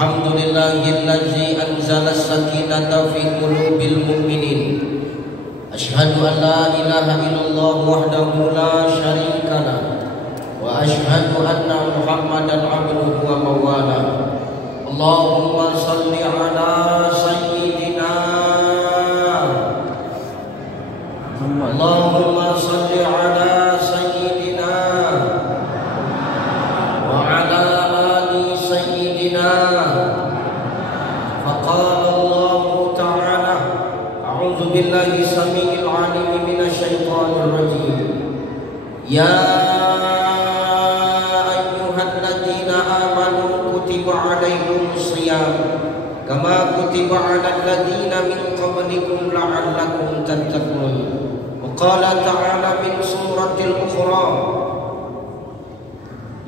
Alhamdulillahillazi anzala as-sakinata fi qulubil mu'minin. Asyhadu an la ilaha illallah wahdahu la syarika lah wa asyhadu anna Muhammadan abduhu wa mawalah. Allahumma salli ala sayyidina Allahumma salli ala sayyidina wa ala ali sayyidina. Faqala Allah ta'ala a'udzu billahi samii'il 'aliim minasy syaithaanir rajiim. Ya ayyuhalladzina amanu kutiba 'alaikumus shiyam kama kutiba 'alal ladzina min qablikum la'allakum tattaqun. Wa qala ta'ala min suratil ukhra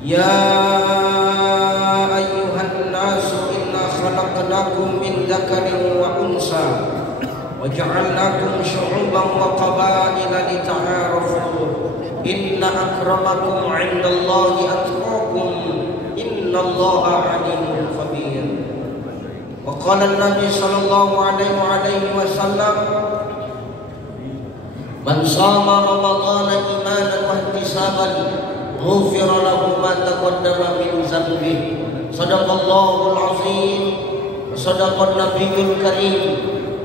ya ayyuhan nasu inna khalaqnakum min dzakarin wa unsa wa ja'alnakum syu'uban wa qabaila lita'arafu inna akramakum 'indallahi atqakum innallaha 'alimun khabir. Wa qala an-nabi sallallahu alaihi wasallam man shama ramadhana imanan wa ihtisaban ghufira lahu ma taqaddama min dhanbihi. Shadaqallahul azim wa sadaqan nabiyyul karim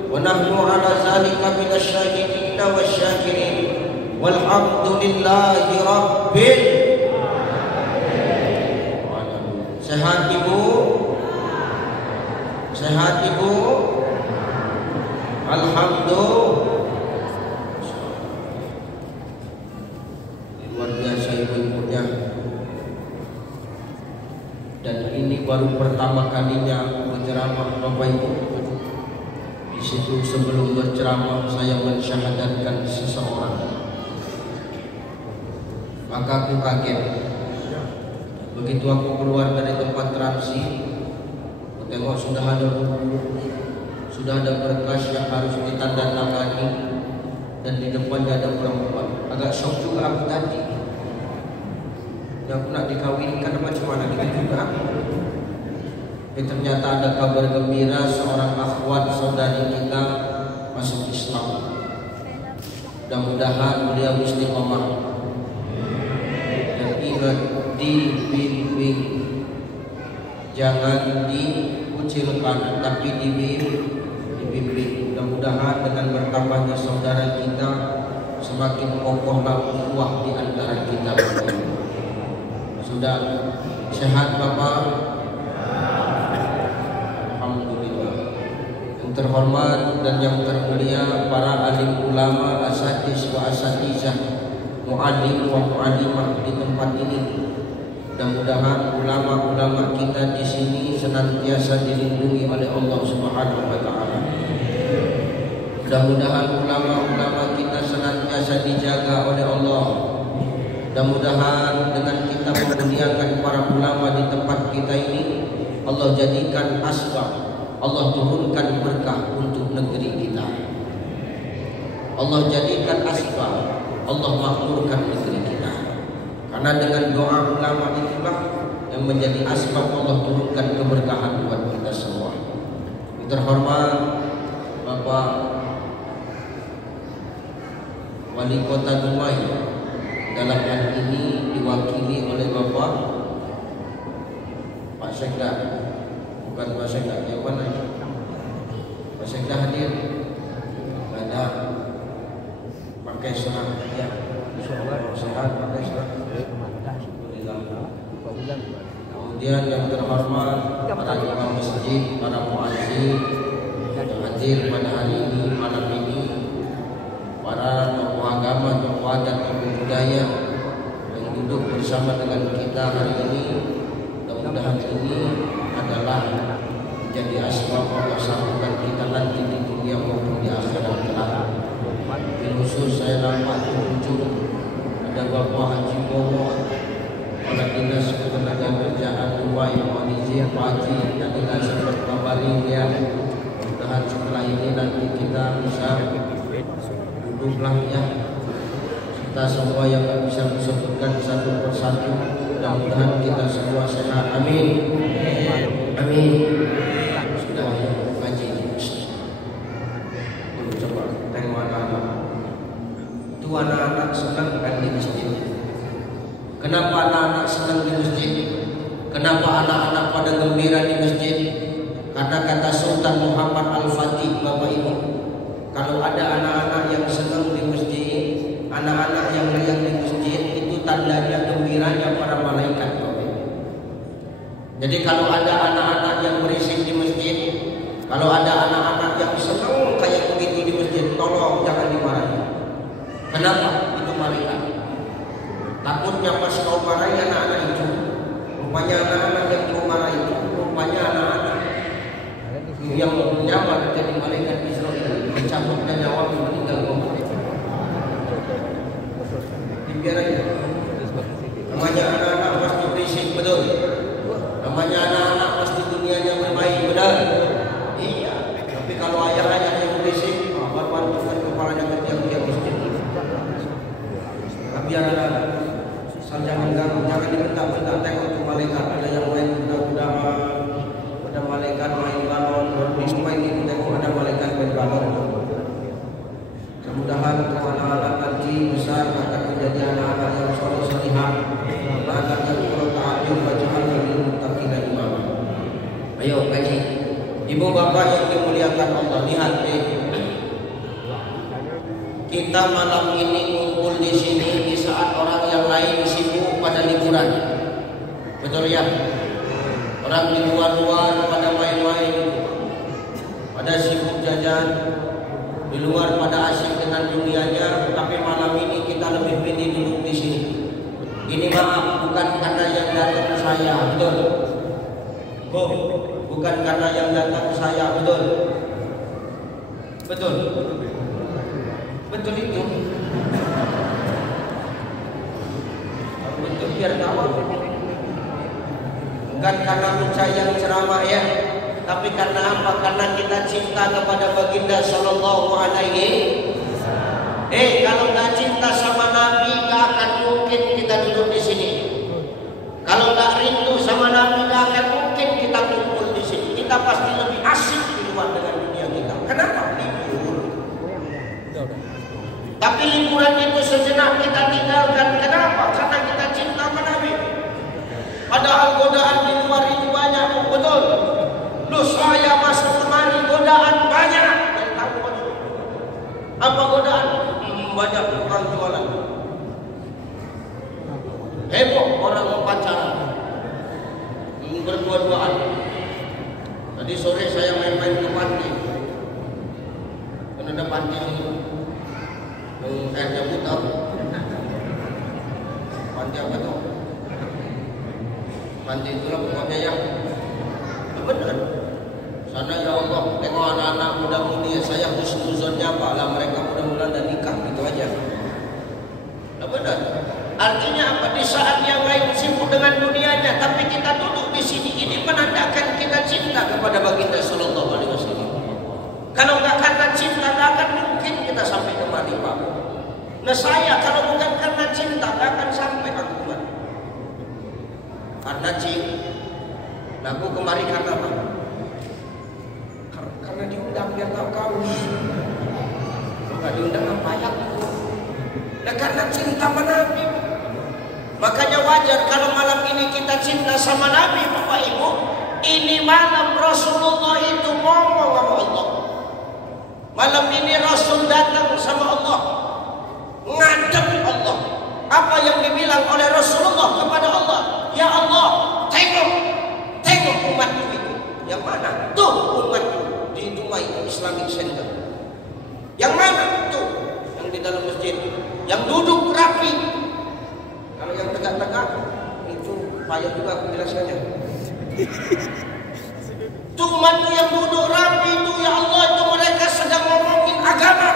wa nahnu ala zalika minasy syahidin wasyakirin walhamdulillahi rabbil alamin. Sehat ibu? Sehat ibu? Alhamdulillah. Luar biasa ibu-ibunya. Dan ini baru pertama kalinya aku berceramah, Bapak Ibu. Di situ sebelum berceramah saya mensyahadatkan seseorang. Maka aku kaget. Begitu aku keluar dari tempat transi, aku tengok sudah ada buku, sudah ada berkas yang harus ditandatangani, dan di depannya ada perempuan. Agak shock juga aku tadi. Aku nak dikawinkan macam mana gitu juga. Ternyata ada kabar gembira, seorang akhwat saudari kita masuk Islam. Mudah-mudahan beliau istiqomah. Dan ingat, dibimbing, jangan dikucilkan, tapi dibimbing. Mudah-mudahan dengan bertambahnya saudara kita semakin kokohlah ukhuwah di antara kita. Sudah sehat Bapak? Alhamdulillah. Yang terhormat dan yang termulia para alim ulama, asatiz wa asatizah, muallim wa muallimah di tempat ini. Mudah-mudahan ulama-ulama kita di sini senantiasa dilindungi oleh Allah Subhanahu wa taala. Mudah-mudahan ulama-ulama kita senantiasa dijaga oleh Allah. Mudah-mudahan dengan kita memuliakan para ulama di tempat kita ini, Allah jadikan asbab, Allah turunkan berkah untuk negeri kita. Allah jadikan asbab, Allah makmurkan negeri kita. Karena dengan doa ulama itulah yang menjadi asbab Allah turunkan keberkahan buat kita semua. Terhormat Bapak Wali Kota Dumai, dalam hal ini diwakili oleh Bapak Pak Sekda, bukan Pak Sekda, yang mana? Pak Sekda hadir? Ada pakai serah ya, insyaallah sehat pakai serah. Kemudian yang terhormat para imam masjid, para muazzin yang hadir pada hari ini, malam ini, para tokoh agama, tokoh adat, tokoh budaya yang duduk bersama dengan kita hari ini. Mudah-mudahan ini adalah menjadi asbab Allah sambungkan kita nanti di dunia maupun di akhirat kelak. Khusus saya nampak ujung ada Bapak Haji Bowo, Kepala Dinas Ketenagakerjaan Dumai, mohon izin Pak Haji adalah seperti kabari dia. Mudah-mudahan setelah ini nanti kita bisa duduklah ya, kita semua yang bisa disebutkan satu persatu. Mudah-mudahan kita semua sehat, amin. Amin. Sudah ngaji. Coba tengok anak-anak. Itu anak-anak senang kan di masjid. Kenapa anak-anak senang di masjid? Kenapa anak-anak pada gembira di masjid? Karena kata Sultan Muhammad Al-Fatih, Bapak Ibu, kalau ada anak-anak yang senang di masjid, anak-anak yang riang di masjid, itu tandanya gembiranya para malaikat. Jadi kalau ada anak-anak yang berisik di masjid, kalau ada anak-anak yang senang kayak begitu di masjid, tolong jangan dimarahi. Kenapa? Itu malaikat. Takutnya pas kau marahi anak-anak itu, rupanya anak-anak yang kau marahi itu, rupanya anak-anak yang menyamar jadi malaikat Israel, mencabutnya nyawa meninggal kembali. Dibiarkan aja. Namanya anak-anak pasti berisik, betul. Namanya anak-anak pasti dunianya bermain, benar. Iya. Tapi kalau ayah-ayah yang berisik, bantukan kepalanya ketiak-tiak masjid. Biar anak-anak jangan dibentak-bentak. Tengok tuh malaikat, ada yang main kuda-kudahan, ada malaikat main balon. Di semua ini tengok ada malaikat main balon. Mudah-mudahan anak-anak nanti besar akan menjadi anak-anak yang soleh-solehah. Anak yang kalau ta'ajub bacaan dari muttaqin dan imam. Ayo kaji. Ibu bapak yang dimuliakan Allah, lihat deh. Kita malam ini ngumpul di sini di saat orang yang lain sibuk pada liburan. Betul ya? Orang di luar-luar pada main-main, pada sibuk jajan, di luar pada asyik dengan dunianya, tapi malam ini kita lebih pilih duduk di sini. Ini maaf, bukan karena yang datang saya, betul? Bu, bukan karena yang datang saya, betul? Betul? Betul itu. Betul biar tahu. Bukan karena ucapan yang ceramah ya, tapi karena apa? Karena kita cinta kepada baginda Sallallahu Alaihi. Kalau nggak cinta sama Nabi, nggak akan mungkin kita duduk di sini. Kalau nggak rindu sama Nabi, nggak akan mungkin kita kumpul di sini. Kita pasti lebih asik di luar dengan dunia kita. Kenapa? Libur. Tapi liburan itu sejenak kita tinggalkan. Kenapa? Karena kita cinta sama Nabi. Padahal godaan di luar itu banyak, betul. Lu saya masuk kemari godaan banyak. Dan tahu apa godaan? Banyak tukang jualan. Heboh orang pacaran, berdua-duaan. Tadi sore saya main-main ke pantai. Kan ada pantai sini. Airnya putar. Pantai apa tuh? Pantai itulah pokoknya yang benar. Sana ya Allah, tengok anak-anak muda-mudi, saya husnuzonnya apa lah, mereka mudah-mudahan dan nikah, gitu aja. Nah benar. Artinya apa? Di saat yang lain sibuk dengan dunianya, tapi kita duduk di sini, ini menandakan kita cinta kepada baginda Sallallahu Alaihi Wasallam. Kalau nggak karena cinta, nggak akan mungkin kita sampai kemari, Pak. Nah saya kalau bukan karena cinta, nggak akan sampai aku kemari. Karena cinta. Nah aku kemari karena apa? Karena diundang biar tahu kau. Nggak diundang apa ya? Nah karena cinta sama Nabi. Makanya wajar kalau malam ini kita cinta sama Nabi, Bapak Ibu. Ini malam Rasulullah itu ngomong sama Allah. Malam ini Rasul datang sama Allah, ngadep Allah. Apa yang dibilang oleh Rasulullah kepada Allah? Ya Allah, tengok umatku itu. Yang mana? Tuh umatku di Dubai Islamic Center. Yang mana? Tuh yang di dalam masjid, yang duduk rapi. Kalau yang tegak-tegak itu payah juga aku jelaskannya. Tuh umatku yang duduk rapi itu, ya Allah, itu mereka sedang ngomongin agama.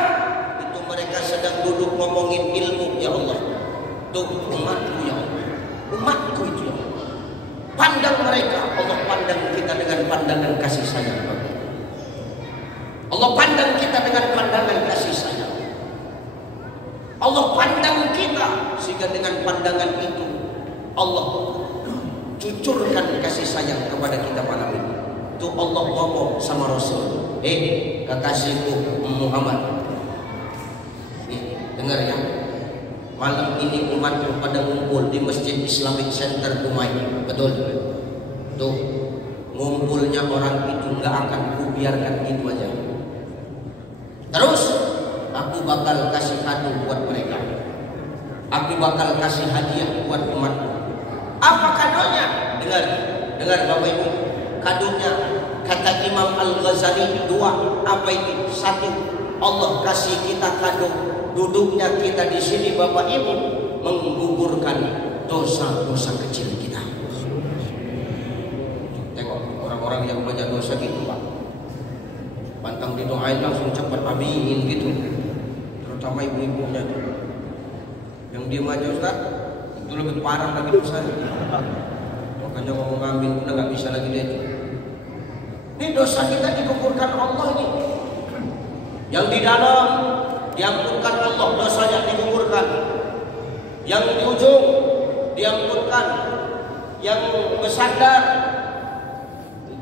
Itu mereka sedang duduk ngomongin ilmu, ya Allah. Tuh umatku, ya Allah. Umatku itu, ya Allah. Pandang mereka, Allah pandang kita dengan pandangan kasih sayang. Allah pandang kita dengan pandangan kasih sayang. Allah pandang kita sehingga dengan pandangan itu Allah cucurkan kasih sayang kepada kita malam ini. Itu Allah ngomong sama Rasul, kekasihku Muhammad, dengar ya, malam ini umatku pada ngumpul di Masjid Islamic Center Dumai. Betul? Tuh, ngumpulnya orang itu nggak akan kubiarkan gitu aja. Terus aku bakal kasih kado buat mereka. Aku bakal kasih hadiah buat umatku. Apa kadonya? Dengar Bapak Ibu. Kadonya kata Imam Al-Ghazali dua. Apa itu? Satu, Allah kasih kita kado duduknya kita di sini Bapak Ibu menggugurkan dosa-dosa kecil kita. Tengok orang-orang yang banyak dosa gitu Pak, pantang didoain langsung cepat amin gitu. Terutama ibu-ibunya tuh. Yang diam aja Ustaz, itu lebih parah lagi dosa. Makanya ngomong amin udah nggak bisa lagi deh. Ini dosa kita digugurkan Allah ini. Yang di dalam diampunkan Allah, dosanya digugurkan. Yang di ujung diampunkan. Yang bersandar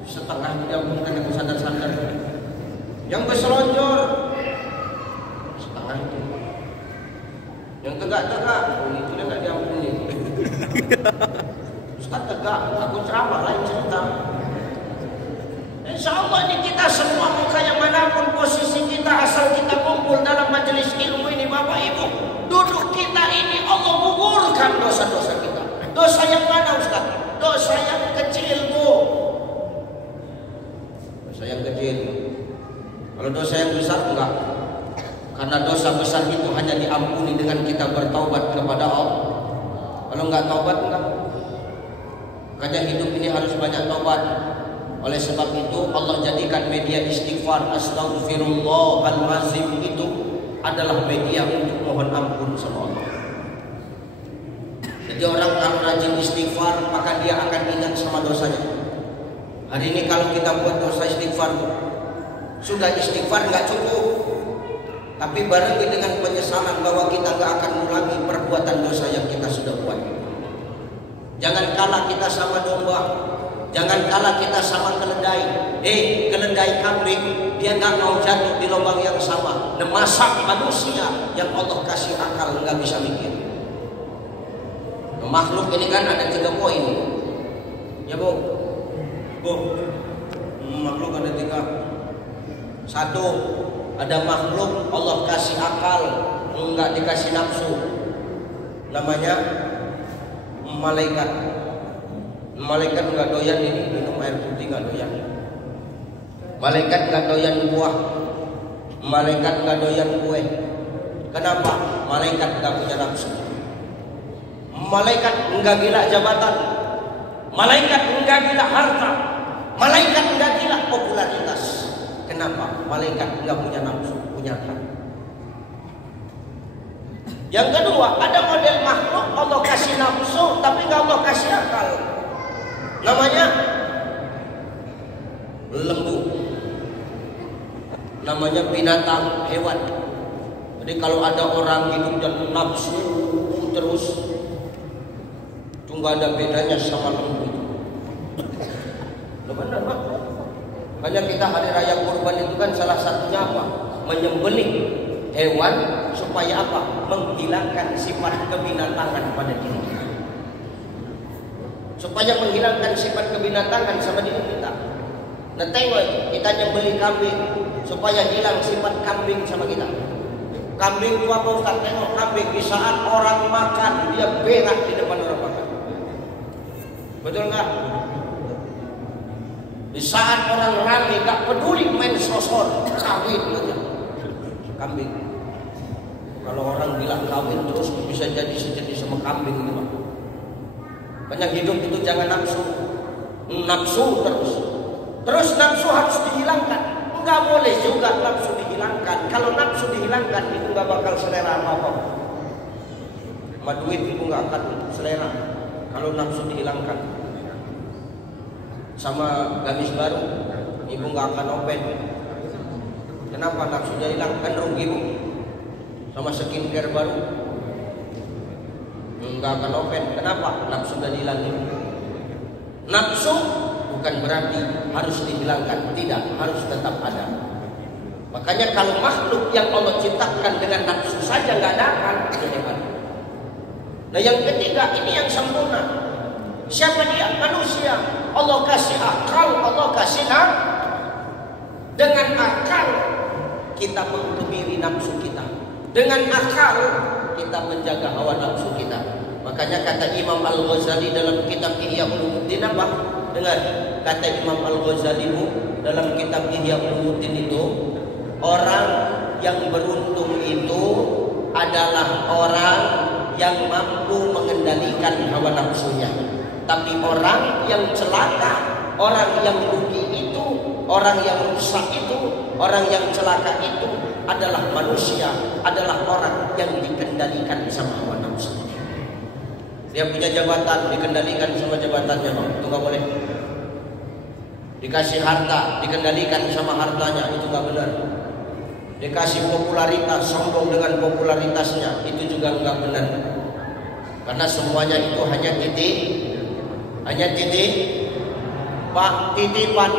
setengah diampunkan, yang bersandar-sandar. Yang berselonjor setengah itu. Yang tegak-tegak, itu dia nggak diampuni. Ustaz tegak, aku ceramah lain cerita. Insya Allah ini kita semua muka yang manapun posisi kita, asal kita kumpul dalam majelis ilmu ini Bapak Ibu, duduk kita ini Allah gugurkan dosa-dosa kita. Dosa yang mana Ustaz? Dosa yang kecil Bu. Dosa yang kecil. Kalau dosa yang besar enggak. Karena dosa besar itu hanya diampuni dengan kita bertaubat kepada Allah. Kalau enggak taubat enggak. Makanya hidup ini harus banyak taubat. Oleh sebab itu Allah jadikan media istighfar, astaghfirullahalazim itu adalah media untuk mohon ampun sama Allah. Jadi orang kalau rajin istighfar maka dia akan ingat sama dosanya. Hari ini kalau kita buat dosa istighfar, sudah istighfar nggak cukup, tapi barengi dengan penyesalan bahwa kita nggak akan ulangi perbuatan dosa yang kita sudah buat. Jangan kalah kita sama domba. Jangan kalah kita sama keledai. Keledai kambing, dia nggak mau jatuh di lubang yang sama. Masa manusia yang Allah kasih akal nggak bisa mikir. Makhluk ini kan ada 3 poin. Ya Bu, makhluk ada 3. 1, ada makhluk Allah kasih akal, nggak dikasih nafsu. Namanya malaikat. Malaikat nggak doyan ini minum air putih, nggak doyan. Malaikat nggak doyan buah. Malaikat nggak doyan kue. Kenapa? Malaikat nggak punya nafsu. Malaikat nggak gila jabatan. Malaikat nggak gila harta. Malaikat nggak gila popularitas. Kenapa? Malaikat nggak punya nafsu, punya hati. Yang kedua, ada model makhluk Allah kasih nafsu tapi nggak Allah kasih akal. Namanya lembu. Namanya binatang, hewan. Jadi kalau ada orang hidup dan nafsu terus, itu nggak ada bedanya sama lembu. Benar Pak. Makanya kita hari raya kurban itu kan salah satunya apa? Menyembelih hewan supaya apa? Menghilangkan sifat kebinatangan pada diri kita. Supaya menghilangkan sifat kebinatangan sama diri kita. Nah tengok, kita nyembelih kambing supaya hilang sifat kambing sama kita. Kambing itu apa Ustaz? Tengok kambing, di saat orang makan dia berak di depan orang makan. Betul nggak? Di saat orang rame nggak peduli main sosor, kawin aja. Kambing. Kalau orang bilang kawin terus bisa jadi sejenis sama kambing gitu. Banyak hidup itu jangan nafsu. Nafsu terus nafsu harus dihilangkan. Enggak boleh juga nafsu dihilangkan. Kalau nafsu dihilangkan itu enggak bakal selera apa-apa. Sama duit itu enggak akan selera kalau nafsu dihilangkan. Sama gamis baru ibu enggak akan open. Kenapa? Nafsunya hilang, kan rugi Bu. Sama skincare baru enggak akan open. Kenapa? Nafsu sudah dihilangin. Nafsu bukan berarti harus dihilangkan, tidak, harus tetap ada. Makanya kalau makhluk yang Allah ciptakan dengan nafsu saja nggak ada akal, hebat. Nah yang ketiga ini yang sempurna. Siapa dia? Manusia. Allah kasih akal, Allah kasih nafsu. Dengan akal kita mengkebiri nafsu kita. Dengan akal kita menjaga hawa nafsu kita. Makanya kata Imam Al-Ghazali dalam kitab Ihya Ulumuddin apa? Dengar, kata Imam Al-Ghazali dalam kitab Ihya Ulumuddin itu, orang yang beruntung itu adalah orang yang mampu mengendalikan hawa nafsunya. Tapi orang yang celaka, orang yang rugi itu, orang yang rusak itu, orang yang celaka itu adalah manusia, adalah orang yang dikendalikan sama hawa nafsu. Dia punya jabatan, dikendalikan sama jabatannya, itu nggak boleh. Dikasih harta, dikendalikan sama hartanya, itu nggak benar. Dikasih popularitas, sombong dengan popularitasnya, itu juga nggak benar. Karena semuanya itu hanya titik, pak, titipan.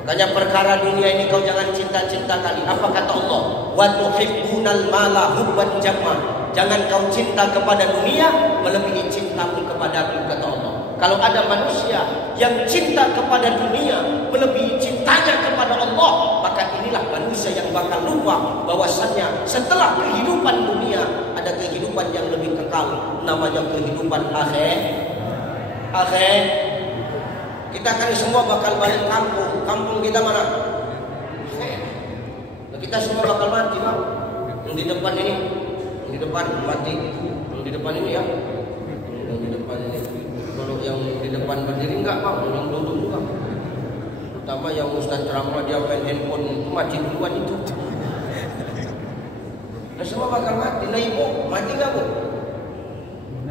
Makanya perkara dunia ini kau jangan cinta-cinta kali. Apa kata Allah? Wa tuhibbunal mala hubban jamma. Jangan kau cinta kepada dunia melebihi cintamu kepadaku, kata Allah. Kalau ada manusia yang cinta kepada dunia melebihi cintanya kepada Allah, maka inilah manusia yang bakal lupa bahwasannya setelah kehidupan dunia ada kehidupan yang lebih kekal, namanya kehidupan akhir. Kita kan semua bakal balik kampung. Kampung kita mana? Nah, kita semua bakal mati, Pak. Yang di depan ini, yang di depan mati. Yang di depan ini ya. Yang di depan ini. Kalau yang di depan berdiri enggak, Pak. Yang duduk juga. Terutama yang Ustaz ceramah dia main handphone itu mati duluan itu. Nah, semua bakal mati. Nah, ibu mati enggak, Bu?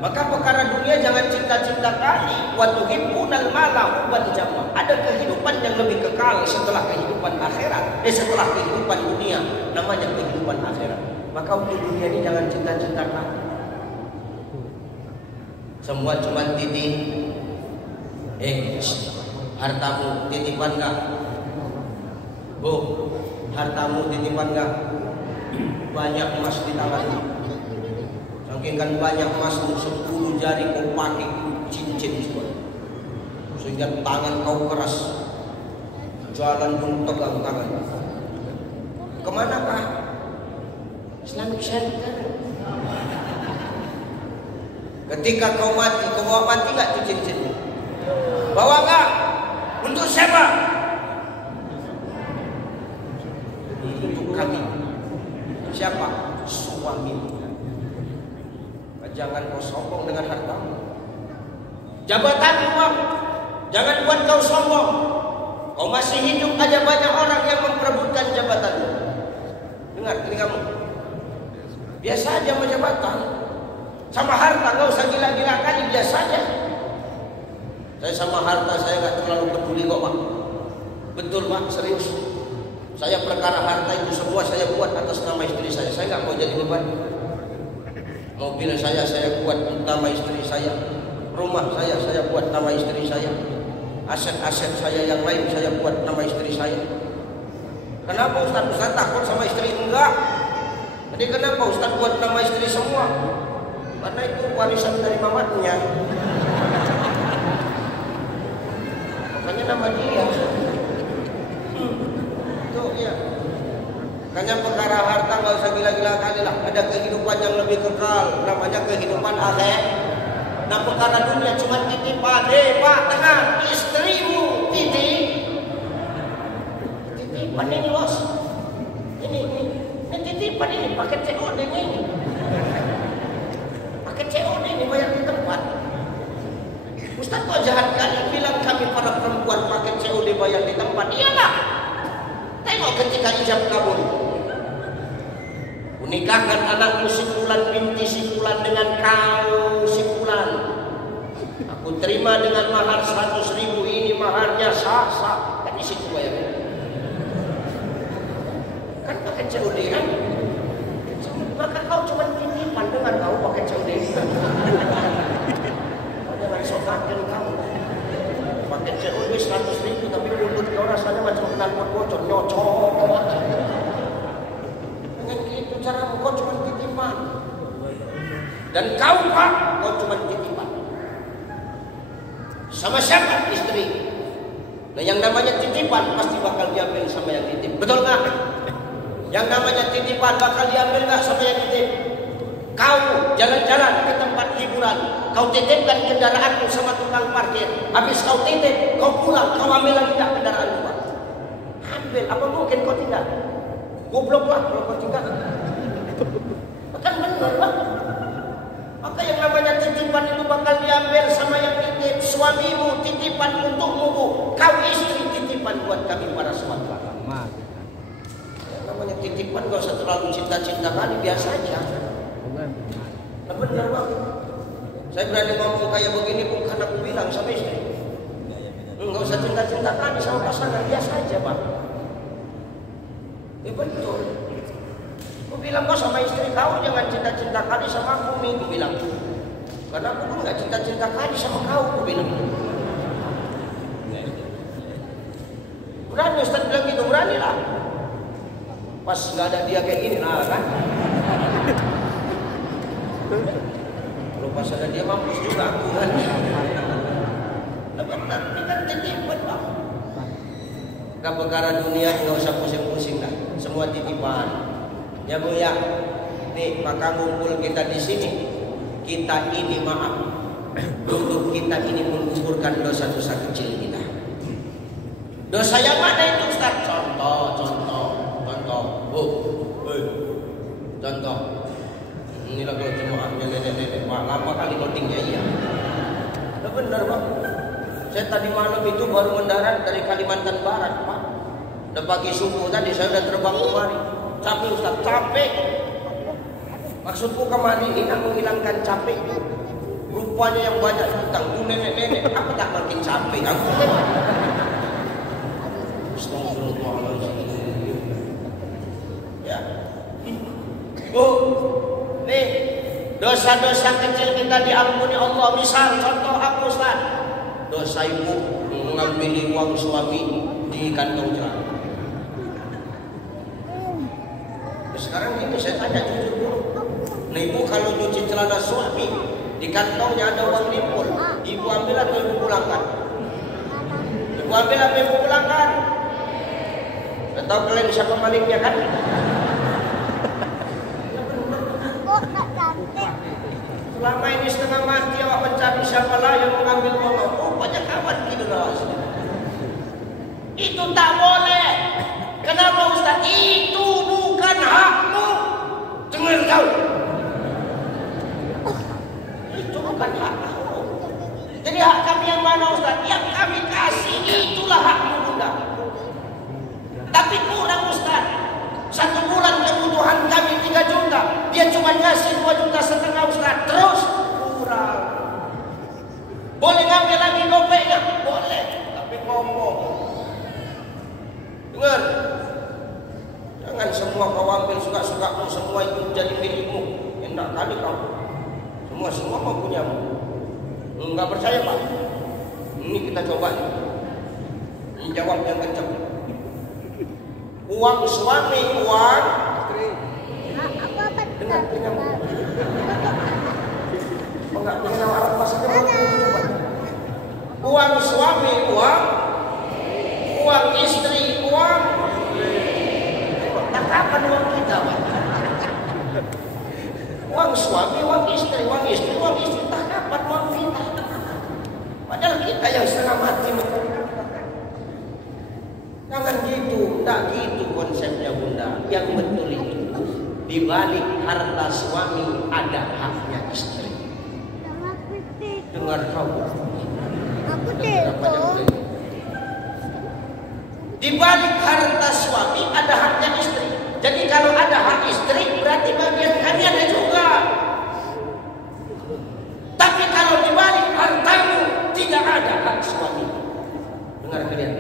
Maka perkara dunia jangan cinta-cinta kali. Wa tuhibbunal mala hubban jamma. Ada kehidupan yang lebih kekal setelah kehidupan akhirat. Setelah kehidupan dunia, namanya kehidupan akhirat. Maka untuk dunia ini jangan cinta-cinta kali. Semua cuma titip. Hartamu titipan enggak? Bu, hartamu titipan enggak? Banyak emas di tanganmu. Saking kan banyak emas 10 jari kau pakai cincin semua, sehingga tangan kau keras, jalan pun tegang tangan. Kemana Pak? Islamic Center. Ketika kau mati, kau bawa mati nggak tuh cincinnya? Bawa nggak? Untuk siapa? Untuk kami. Siapa? Suamimu. Jangan kau sombong dengan hartamu. Jabatan uang, jangan buat kau sombong. Kau masih hidup aja banyak orang yang memperebutkan jabatanmu. Dengar telingamu. Biasa aja sama jabatan, sama harta nggak usah gila-gila kali, biasa aja. Saya sama harta saya nggak terlalu peduli kok Pak. Betul Pak, serius. Saya perkara harta itu semua saya buat atas nama istri saya. Saya nggak mau jadi beban. Mobil saya buat nama istri saya. Rumah saya buat nama istri saya. Aset-aset saya yang lain saya buat nama istri saya. Kenapa Ustaz takut sama istri? Enggak. Jadi kenapa Ustaz buat nama istri semua? Karena itu warisan dari mamanya. Makanya nama dia. Itu ya. Makanya perkara harta nggak usah gila-gila kali lah. Ada kehidupan yang lebih kekal, namanya kehidupan akhir. Nah perkara dunia cuma titipan. Pak, dengar, istrimu titipan ini bos. Ini titipan ini pakai COD ini. Pakai COD ini bayar di tempat. Ustaz kok jahat kali bilang kami para perempuan pakai COD bayar di tempat. Iyalah. Tengok ketika ijab kabul. Kunikahkan anakku si fulan binti si fulan dengan kau si fulan. Aku terima dengan mahar 100.000, ini maharnya sah. Kan di situ bayar. Kan pakai COD kan? Maka kau cuma titipan dengan kau pakai COD. Kau jangan sokakan kamu. Pakai COD caramu, kau cuma titipan. Dan kau Pak, kau cuma titipan. Sama siapa? Istri. Nah yang namanya titipan pasti bakal diambil sama yang titip. Betul nggak? Yang namanya titipan bakal diambil nggak sama yang titip? Kau jalan-jalan ke tempat hiburan, kau titipkan kendaraanmu sama tukang parkir. Habis kau titip, kau pulang, kau ambil lagi kendaraan gua. Ambil, apa mungkin kau tinggal? Goblok lah kalau kau tinggal. Kan benar Pak. Maka yang namanya titipan itu bakal diambil sama yang titip. Suamimu titipan untukmu, kau istri titipan buat kami para suami. Yang namanya titipan gak usah terlalu cinta-cinta kali, biasa aja. Nah benar Bang. Saya berani ngomong kayak begini bukan aku bilang sama istri. Enggak usah cinta-cinta kali sama pasangan, biasa aja Bang. Betul. Aku bilang kau sama istri kau jangan cinta-cinta kali sama aku nih, aku bilang. Karena aku pun nggak cinta-cinta kali sama kau, aku bilang. Berani Ustaz bilang gitu, berani lah. Pas nggak ada dia kayak gini lah kan. Kalau pas ada dia mampus juga aku kan. Benar, ini kan titipan Bang. Gak perkara dunia nggak usah pusing-pusing lah, semua titipan. Ya Bu ya, nih maka ngumpul kita di sini, kita ini maaf untuk kita ini mengukurkan dosa-dosa kecil kita. Dosa yang mana itu Ustaz? Contoh, Bu, contoh. Inilah kalau jemaahnya nenek-nenek, lama kali loadingnya iya. Nah, benar Pak. Saya tadi malam itu baru mendarat dari Kalimantan Barat Pak. Udah pagi subuh tadi saya udah terbang kemari. Capek Ustaz, capek. Maksudku kemarin ini kan menghilangkan capek. Rupanya yang banyak hutang tuh nenek-nenek. Apa tak makin capek? Aku Astagfirullahaladzim. Ya. Bu, nih dosa-dosa kecil kita diampuni Allah. Misal contoh aku Ustaz, dosa ibu mengambil uang suami di kantong celana. Sekarang ini saya tanya jujur dulu. Nah ibu kalau nyuci celana suami, di kantongnya ada uang limpul, ibu ambil atau ibu pulangkan? Ibu ambil atau ibu pulangkan? Tahu kalian siapa malingnya kan? Selama ini setengah mati awak mencari siapa lah yang mengambil uang. Oh banyak kawan gitu lah. Itu tak boleh. Kenapa Ustaz? Itu bukan hakmu. Dengar kau. Itu bukan hak kamu. Jadi hak kami yang mana Ustaz? Yang kami kasih itulah hakmu Bunda. Tapi kurang Ustaz. 1 bulan kebutuhan kami 3 juta. Dia cuma ngasih 2,5 juta Ustaz. Terus kurang. Boleh ngambil lagi dompetnya? Boleh. Tapi ngomong. Dengar. Jangan semua kau ambil suka-sukamu, semua itu jadi milikmu. Enak kali kau. Semua mau punyamu. Enggak percaya Pak? Ini kita coba. Ini jawab yang kencang. Uang suami, uang dengar punyamu. Enggak punya alat masak. Uang suami, uang istri, uang. Kapan uang kita Pak? Uang suami, uang istri, tak kapan uang kita? Padahal kita yang setengah mati. Jangan gitu, tak gitu konsepnya Bunda. Yang betul itu, di balik harta suami ada haknya istri. Dengar kau. Di balik harta suami ada haknya istri. Jadi kalau ada hak istri berarti bagian kami ada juga. Tapi kalau di balik hartamu tidak ada hak suami. Dengar kalian.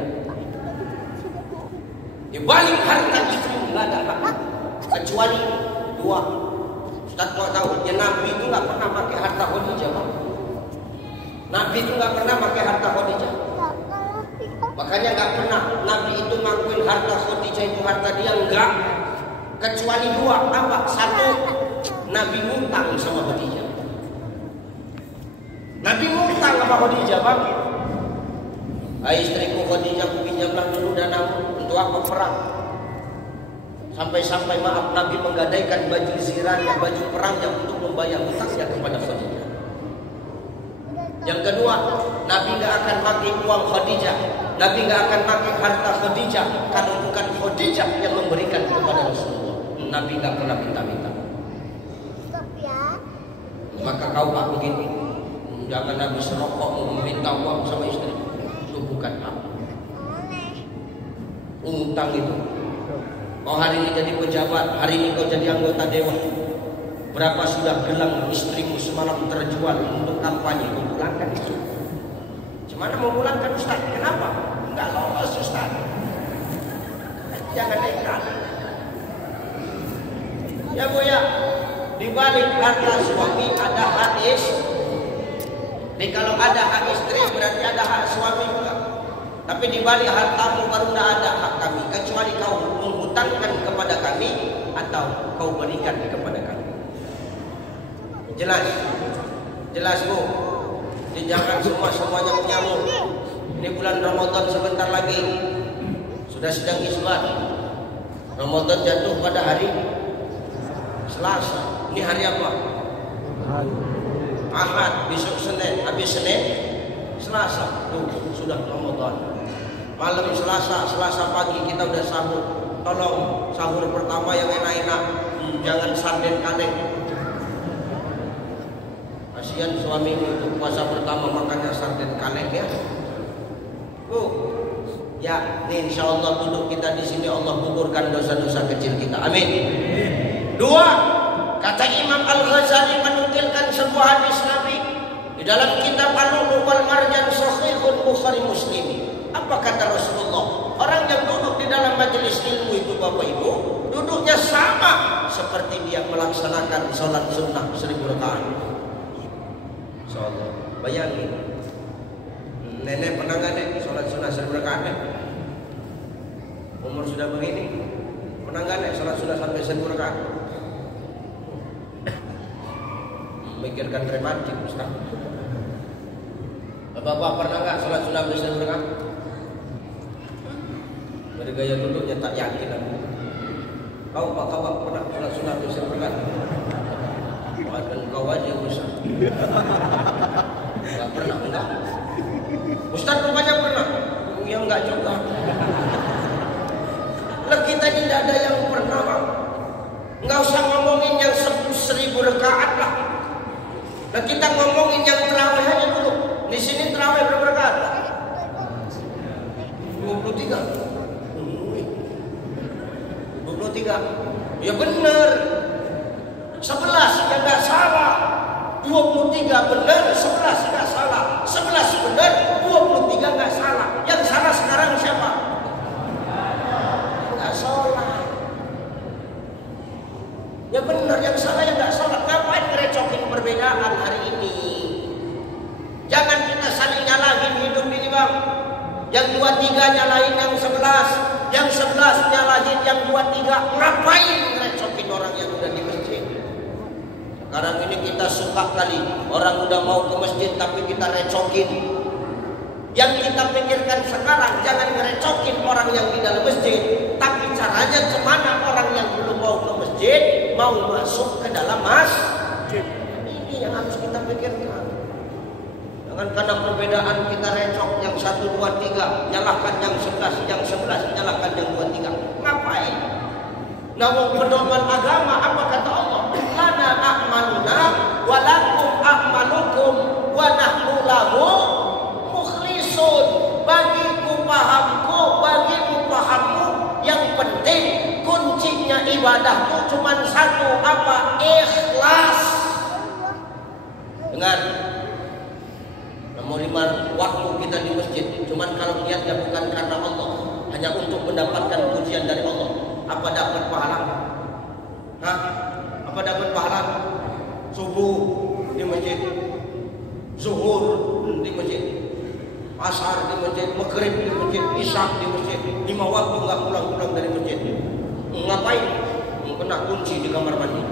Di balik harta istri tidak ada hak. Kecuali 2. Ustaz kau tahu, ya Nabi itu nggak pernah pakai harta Khadijah. Nabi itu nggak pernah pakai harta Khadijah. Makanya nggak pernah Nabi itu ngakuin harta Khadijah itu harta dia, enggak. kecuali dua. Apa? Satu, Nabi ngutang sama Khadijah. Nabi ngutang sama Khadijah, Bang. Istriku Khadijah, aku pinjamlah dulu danamu. Untuk apa? Perang. Sampai-sampai maaf Nabi menggadaikan baju zirahnya, baju perangnya untuk membayar hutangnya kepada Khadijah. Yang kedua, Nabi gak akan pakai uang Khadijah, Nabi gak akan pakai harta Khadijah kalau bukan Khadijah yang memberikan kepada Rasulullah. Nabi gak pernah minta-minta. Maka kau Pak begini, jangan habis rokok meminta uang sama istri. Itu bukan hak. Utang itu. Kau hari ini jadi pejabat, hari ini kau jadi anggota dewan. Berapa sudah gelang istrimu semalam terjual untuk kampanye? Kau pulangkan itu. Gimana mau pulangkan Ustaz? Kenapa? Enggak lolos Ustaz. Jangan nekat. Ya Bu ya, di balik harta suami ada hak istri. Jadi kalau ada hak istri berarti ada hak suami juga. Tapi di balik hartamu baru tidak ada hak kami, kecuali kau menghutangkan kepada kami atau kau berikan kepada kami. Jelas? Jelas Bu? Jangan semuanya menyambung. Ini bulan Ramadan sebentar lagi. Sudah sedang isbat. Ramadan jatuh pada hari Selasa. Ini hari apa? Ahad. Besok Senin. Habis Senin Selasa. Sudah Ramadan. Malam Selasa pagi kita udah sahur. Tolong sahur pertama yang enak-enak. Jangan sarden kaleng. Kasihan suami untuk puasa pertama makannya sarden kaleng ya. Bu, ya, ini insya Allah duduk kita di sini Allah gugurkan dosa-dosa kecil kita. Amin. Dua, kata Imam Al-Ghazali menukilkan sebuah hadis Nabi di dalam kitab Al-Lu'lu' wal Marjan Sahihul Bukhari Muslimi. Apa kata Rasulullah? Orang yang duduk di dalam majelis ilmu itu Bapak Ibu, duduknya sama seperti dia melaksanakan sholat sunnah 1000 rakaat. Insyaallah. Bayangin. Nenek pernah nggak nek sholat sunnah 1000 rakaat? Umur sudah begini, pernah nggak nek sholat sunnah sampai 1000 rakaat? Memikirkan rematik Ustaz. Bapak pernah nggak sholat sunnah sampai 1000 rakaat? Dari gaya duduknya tak yakin aku. Kau Pak Kawak pernah sholat sunnah sampai 1000 rakaat? Dan kau aja Ustaz. Enggak pernah, enggak. Ustaz rupanya pernah. Ya enggak juga. Lah kita ini tidak ada yang pernah, Bang. Enggak usah ngomongin yang 1000 rakaat lah. Nah kita ngomongin yang terawih aja dulu. Di sini terawih berapa rakaat? 23. 23. Ya benar. 11 ya enggak salah. 23 benar, 11 enggak salah. 11 benar, 23 enggak salah. Yang salah sekarang siapa? Enggak salah. Ya benar, yang salah yang enggak salah. Ngapain ngerecokin perbedaan hari ini? Jangan kita saling nyalahin hidup ini, Bang. Yang 23 nyalahin yang 11, yang 11 nyalahin yang 23. Ngapain ngerecokin orang yang udah di masjid? Sekarang ini kita suka kali orang udah mau ke masjid tapi kita recokin. Yang kita pikirkan sekarang jangan ngerecokin orang yang di dalam masjid, tapi caranya gimana orang yang belum mau ke masjid mau masuk ke dalam masjid. Ini yang harus kita pikirkan. Jangan karena perbedaan kita recok yang 1, 2, 3 nyalahkan yang 11, yang 11 nyalahkan yang 23. Ngapain? Nah, pedoman agama apa kata Allah? Lana a'maluna wa lakum a'malukum wa nahnu lahu mukhlisun. Bagiku pahamku, bagimu pahammu. Yang penting kuncinya ibadahku cuma satu, apa? Ikhlas. Dengar. Nomor 5 waktu kita di masjid, cuman kalau niatnya bukan karena Allah, hanya untuk mendapatkan pujian dari Allah. Apa dapat pahala? Hah? Apa dapat pahala? Subuh di masjid, zuhur di masjid, asar di masjid, maghrib di masjid, isya di masjid. 5 waktu nggak pulang-pulang dari masjid. Ngapain? kena kunci di kamar mandi.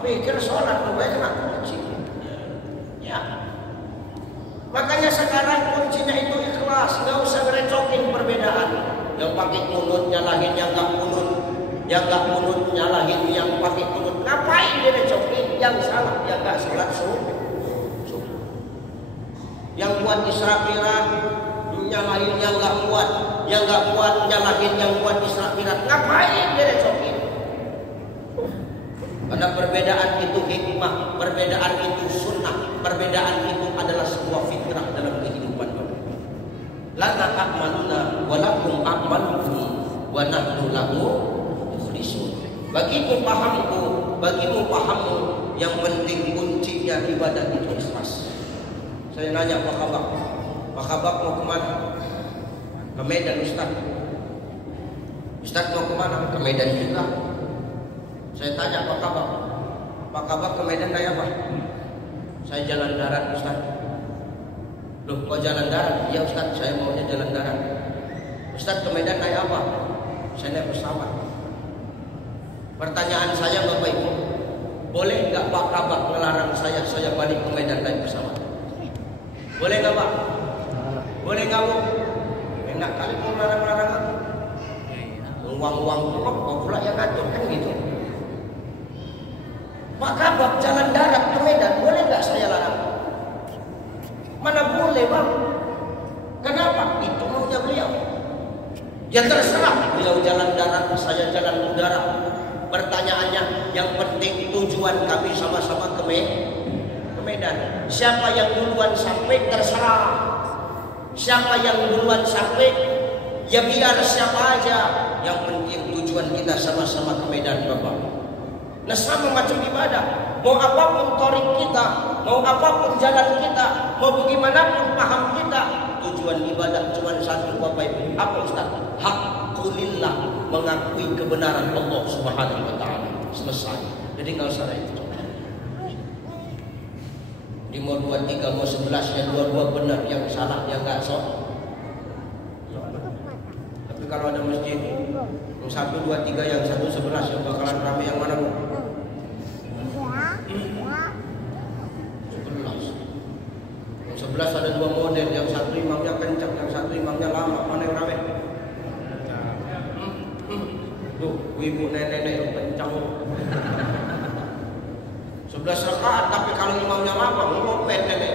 Pikir sholat rupanya kena kunci. Ya. Makanya sekarang kuncinya itu ikhlas, nggak usah ngerecokin perbedaan. Yang pakai kunut nyalahin yang nggak kunut, yang nggak kunut nyalahin yang pakai kunut. Ngapain direcokin? Yang salah ya nggak sholat subuh. Yang buat Isra Mi'raj nyalahin yang nggak kuat, yang nggak kuat nyalahin yang buat Isra Mi'raj. Ngapain direcokin? Karena perbedaan itu hikmah, perbedaan itu sunnah, perbedaan itu adalah sebuah fitrah dalam kehidupan manusia. Lana a'maluna wa lakum a'malukum wa nahnu lahu mukhlisun. Bagimu pahammu, yang penting kuncinya ibadah itu ikhlas. Saya nanya Pak Kabak mau kemana? Ke Medan Ustaz. Ustaz mau kemana? Ke Medan juga. Saya tanya Pak Kabak ke Medan naik apa? Saya jalan darat Ustaz. Loh kok jalan darat? Iya Ustaz, saya maunya jalan darat. Ustaz ke Medan naik apa? Saya naik pesawat. Pertanyaan saya Bapak Ibu, boleh nggak Pak Kabak melarang saya balik ke Medan naik pesawat? Boleh nggak Pak? Boleh nggak Bu? Enak kali mau larang-larang aku. Uang-uang kok pula yang ngatur kan gitu. Pak Kabak jalan darat ke Medan, boleh nggak saya larang? Mana boleh Bang? Kenapa? Itu maunya beliau. Ya terserah beliau jalan darat, saya jalan udara. Pertanyaannya, yang penting tujuan kami sama-sama ke Medan. Siapa yang duluan sampai terserah. Siapa yang duluan sampai, ya biar siapa aja. Yang penting tujuan kita sama-sama ke Medan Bapak. Nah sama macam ibadah, mau apapun torik kita, mau apapun jalan kita, mau bagaimanapun paham kita, tujuan ibadah cuma satu Bapak Ibu. Apa Ustaz? Haqqulillah, mengakui kebenaran Allah Subhanahu wa taala. Selesai. Jadi enggak usah itu. Di mau 23 mau 11 yang dua-dua benar, yang salah yang enggak sok. Tapi kalau ada masjid yang 1, 2, 3, yang 1, 11 yang bakalan ramai yang mana Bu? 11 ada 2 model, yang satu imamnya kencang, yang satu imamnya lama. Mana yang rame? Tuh, ibu nenek-nenek yang kencang. 11 rakaat, tapi kalau imamnya lama, ngopet nenek.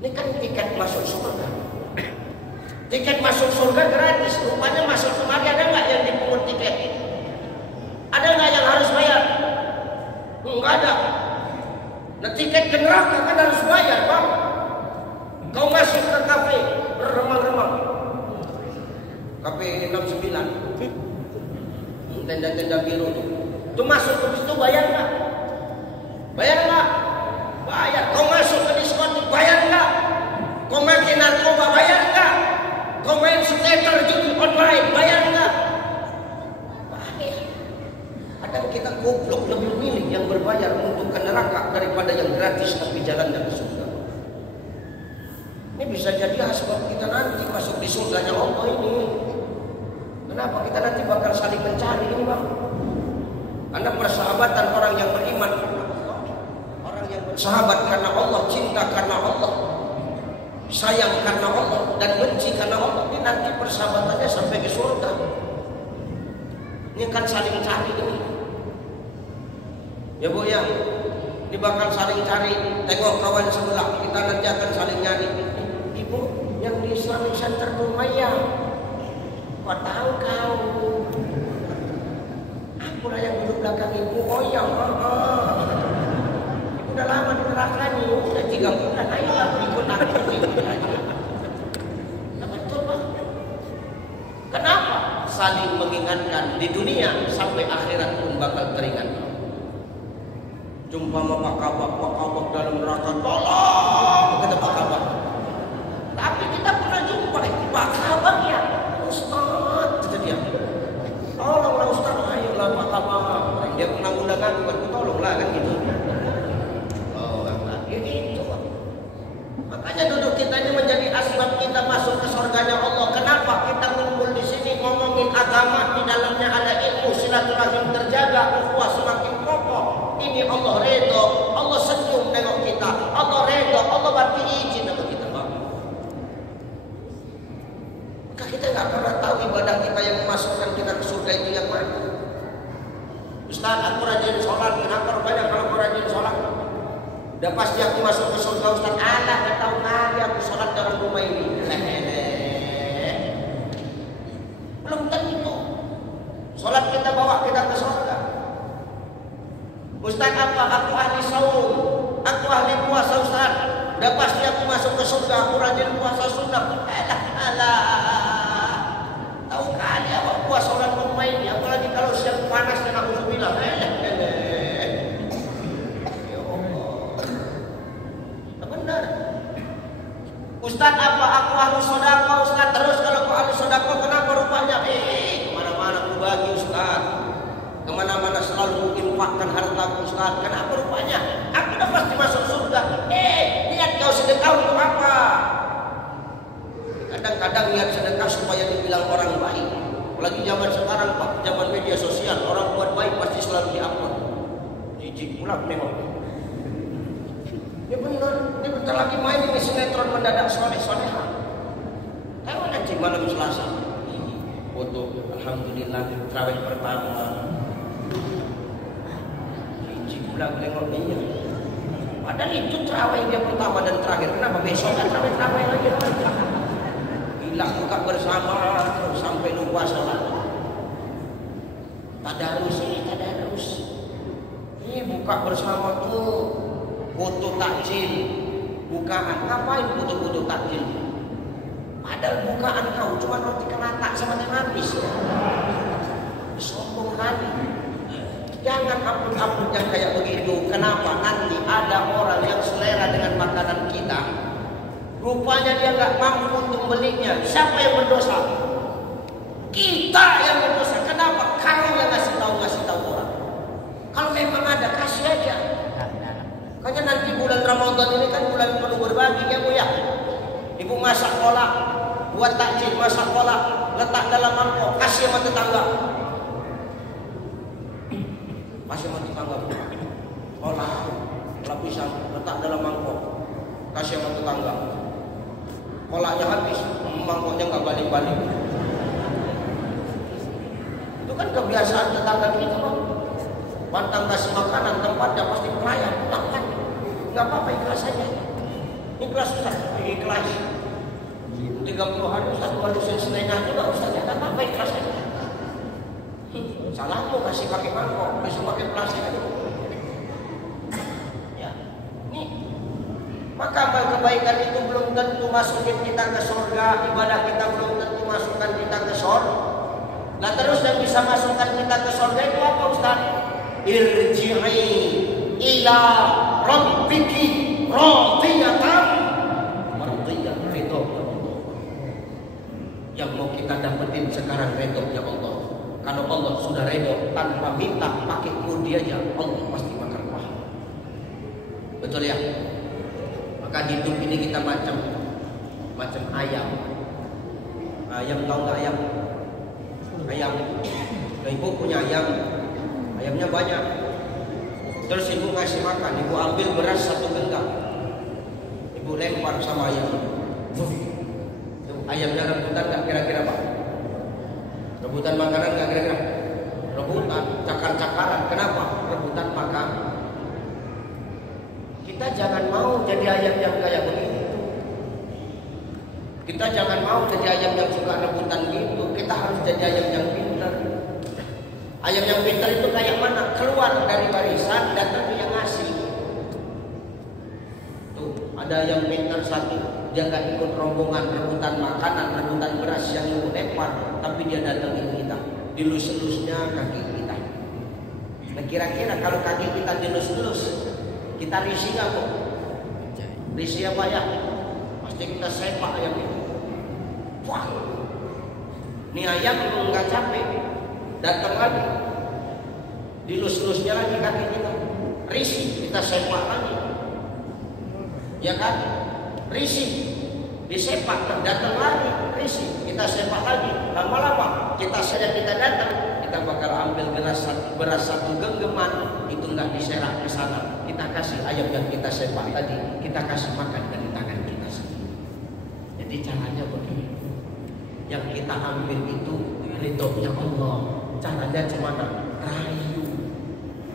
Ini kan tiket masuk surga. Tiket masuk surga gratis. Rupanya masuk kemari ada nggak yang dipungut tiket? Ada nggak yang harus bayar? Nggak ada. Nah, tiket ke neraka kan harus bayar, Bang. Kau masuk ke kafe berremang-remang, kafe 69, tenda-tenda biru itu masuk ke situ bayar nggak? Bayar nggak? Bayar. Kau masuk ke diskotik bayar nggak? Kau makin narkoba bayar nggak? Kau main skater judi online bayar nggak? Bayar. Kadang kita goblok lebih milih yang berbayar untuk ke neraka daripada yang gratis tapi jalannya ke surga. Ini bisa jadi asbab kita nanti masuk di surganya Allah ini. Kenapa kita nanti bakal saling mencari ini, Bang? Karena persahabatan orang yang beriman, orang yang bersahabat karena Allah, cinta karena Allah, sayang karena Allah, dan benci karena Allah, ini nanti persahabatannya sampai ke surga. Ini kan saling cari ini. Ya Bu ya, ini bakal saling cari. Tengok kawan sebelah, kita nanti akan saling nyari. Ibu yang di Islamic Center Dumaya, kok tahu kau? Aku lah yang duduk belakang ibu. Oh iya, ibu udah lama di neraka nih, udah 3 bulan. Ayo aku ikut nanti. Betul Pak. Kenapa? Saling mengingatkan di dunia sampai akhirat pun bakal teringat. Jumpa sama Pak Kabak dalam neraka, tolong kata Pak Kabak. Tapi kita pernah jumpa Pak Kabak ya, Ustaz, kata dia. Tolonglah Ustaz, ayolah Pak Kabak. Dia pernah undang aku, tolonglah kan gitu. Oh, ya gitu. Makanya duduk kita ini menjadi asbab kita masuk ke surganya Allah. Kenapa kita kumpul di sini ngomongin agama, di dalamnya ada ilmu, silaturahim terjaga, ukhuwah semakin kokoh. Ini Allah redha, Allah senyum tengok kita, Allah redha, Allah bagi izin sama kita, Bang. Maka kita nggak pernah tahu ibadah kita yang memasukkan kita ke surga itu yang mana. Ustaz, aku rajin sholat, kenapa rupanya kalau aku rajin sholat? Udah pasti aku masuk ke surga, Ustaz. Alah, gak tahu kali aku sholat dalam rumah ini. Belum tentu. Sholat kita bawa kita ke surga. Ustaz, apa? Aku ahli saum, aku ahli puasa, Ustaz. Udah pasti aku masuk ke surga, aku rajin puasa sunnah. Alah. Tahu kali apa puasa orang rumah ini, apalagi kalau siang panas dan aku bilang. Benar. Ustaz, apa? Aku ahli sedekah, Ustaz. Terus kalau aku ahli sedekah, kenapa rupanya? Kemana-mana aku bagi, Ustaz. Kemana-mana selalu infakkan hartaku, Ustaz. Kenapa rupanya? Aku udah pasti masuk surga. Niat kau sedekah untuk apa? Kadang-kadang niat sedekah supaya dibilang orang baik. Apalagi zaman sekarang, Pak, zaman media sosial, orang buat baik pasti selalu diupload. Jijik pula nengok. Ya benar, ini bentar lagi main ini sinetron mendadak soleh-soleha. Tahu nanti malam Selasa. Foto, alhamdulillah, terawih pertama. Pulang nengok dia. Padahal itu terawih dia pertama dan terakhir. Kenapa besok kan terawih lagi? Hilang buka bersama terus sampai lupa sholat. Tadarus. Ini buka bersama tuh foto takjil, bukaan. Ngapain foto-foto takjil? Padahal bukaan kau cuma roti kelatak sama yang habis. Sombong kali. Jangan ampun-ampun yang kayak begitu. Kenapa? Nanti ada orang yang selera dengan makanan kita. Rupanya dia nggak mampu untuk belinya. Siapa yang berdosa? Kita yang berdosa. Kenapa? Kau yang ngasih tahu orang. Kalau memang ada, kasih aja. Makanya nanti bulan Ramadan ini kan bulan penuh berbagi ya Bu ya. Ibu masak kolak, buat takjil, masak kolak, letak dalam mangkok, kasih sama tetangga. Masih mati tangga, kolak pisang letak dalam mangkok, kasih sama tetangga. Kolaknya habis, mangkoknya nggak balik-balik. Itu kan kebiasaan tetangga kita, Bang. Pantang kasih makanan tempatnya pasti pelayan, makan, nggak apa-apa ikhlas saja. Ikhlas Ustaz, ikhlas. 30 hari satu hari setengah juga Ustaz, ya apa ikhlas aja. Salahmu kasih pakai mangkok, kasih pakai plastik aja. Ya, nih. Maka kebaikan itu belum tentu masukin kita ke surga, ibadah kita belum tentu masukkan kita ke surga. Nah terus yang bisa masukkan kita ke surga itu apa Ustaz? Irji'i ila rabbiki radiyatan mardiyah, ridho. Yang mau kita dapetin sekarang ridho ya Allah. Kalau Allah sudah ridho tanpa minta pakai mudi aja, Allah pasti makan pahala. Betul ya? Maka hidup ini kita macam ayam. Ayam tahu nggak ayam? Ayam. Nah, ibu punya ayam. Ayamnya banyak. Terus ibu ngasih makan. Ibu ambil beras 1 genggam. Ibu lempar sama ayam. Ayamnya rebutan nggak kira-kira Pak? Rebutan makanan nggak kira-kira? Rebutan, cakar-cakaran. Kenapa? Rebutan makan. Kita jangan mau jadi ayam yang kayak begitu. Kita jangan mau jadi ayam yang suka rebutan gitu. Kita harus jadi ayam yang pintar. Ayam yang pintar itu kayak mana? Keluar dari barisan, datang yang ngasih. Tuh, ada ayam pintar satu. Dia nggak ikut rombongan rebutan makanan, rebutan beras yang ibu lempar, tapi dia datangin kita. Dilus-lusnya kaki kita. Nah kira-kira kalau kaki kita dilus-lus, kita risih nggak kok? Risih apa ya? Pasti kita sepak ayam itu. Wah, ini ayam nggak capek, datang lagi, dilus-lusnya lagi kaki kita, risih, kita sepak lagi, ya kan? Risih, disepak, datang lagi, risih, kita sepak lagi, lama-lama kita datang, kita bakal ambil beras 1 genggaman, itu nggak diserak ke sana, kita kasih ayam yang kita sepak tadi, kita kasih makan dari tangan kita sendiri. Jadi caranya begini. Yang kita ambil itu ridhonya Allah. Caranya gimana? Rayu.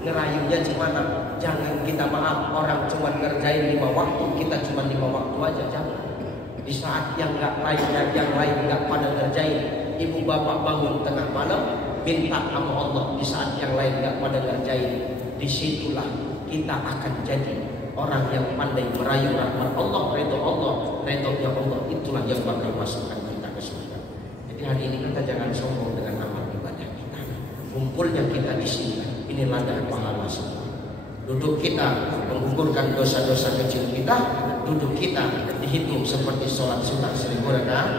Ngerayunya gimana? Jangan kita maaf orang cuma ngerjain 5 waktu, kita cuma 5 waktu aja, jangan. Di saat yang lain nggak pada ngerjain, ibu bapak bangun tengah malam minta sama Allah. Di saat yang lain nggak pada ngerjain, disitulah kita akan jadi orang yang pandai merayu rahmat Allah, ridho ridhonya Allah. Itulah yang bakal masukkan kita ke surga. Jadi hari ini kita jangan sombong dengan amal ibadah kita. Kumpulnya kita di sini, ini ladang pahala semua. Duduk kita mengukurkan dosa-dosa kecil kita, duduk kita dihitung seperti sholat sunnah 1000 rakaat.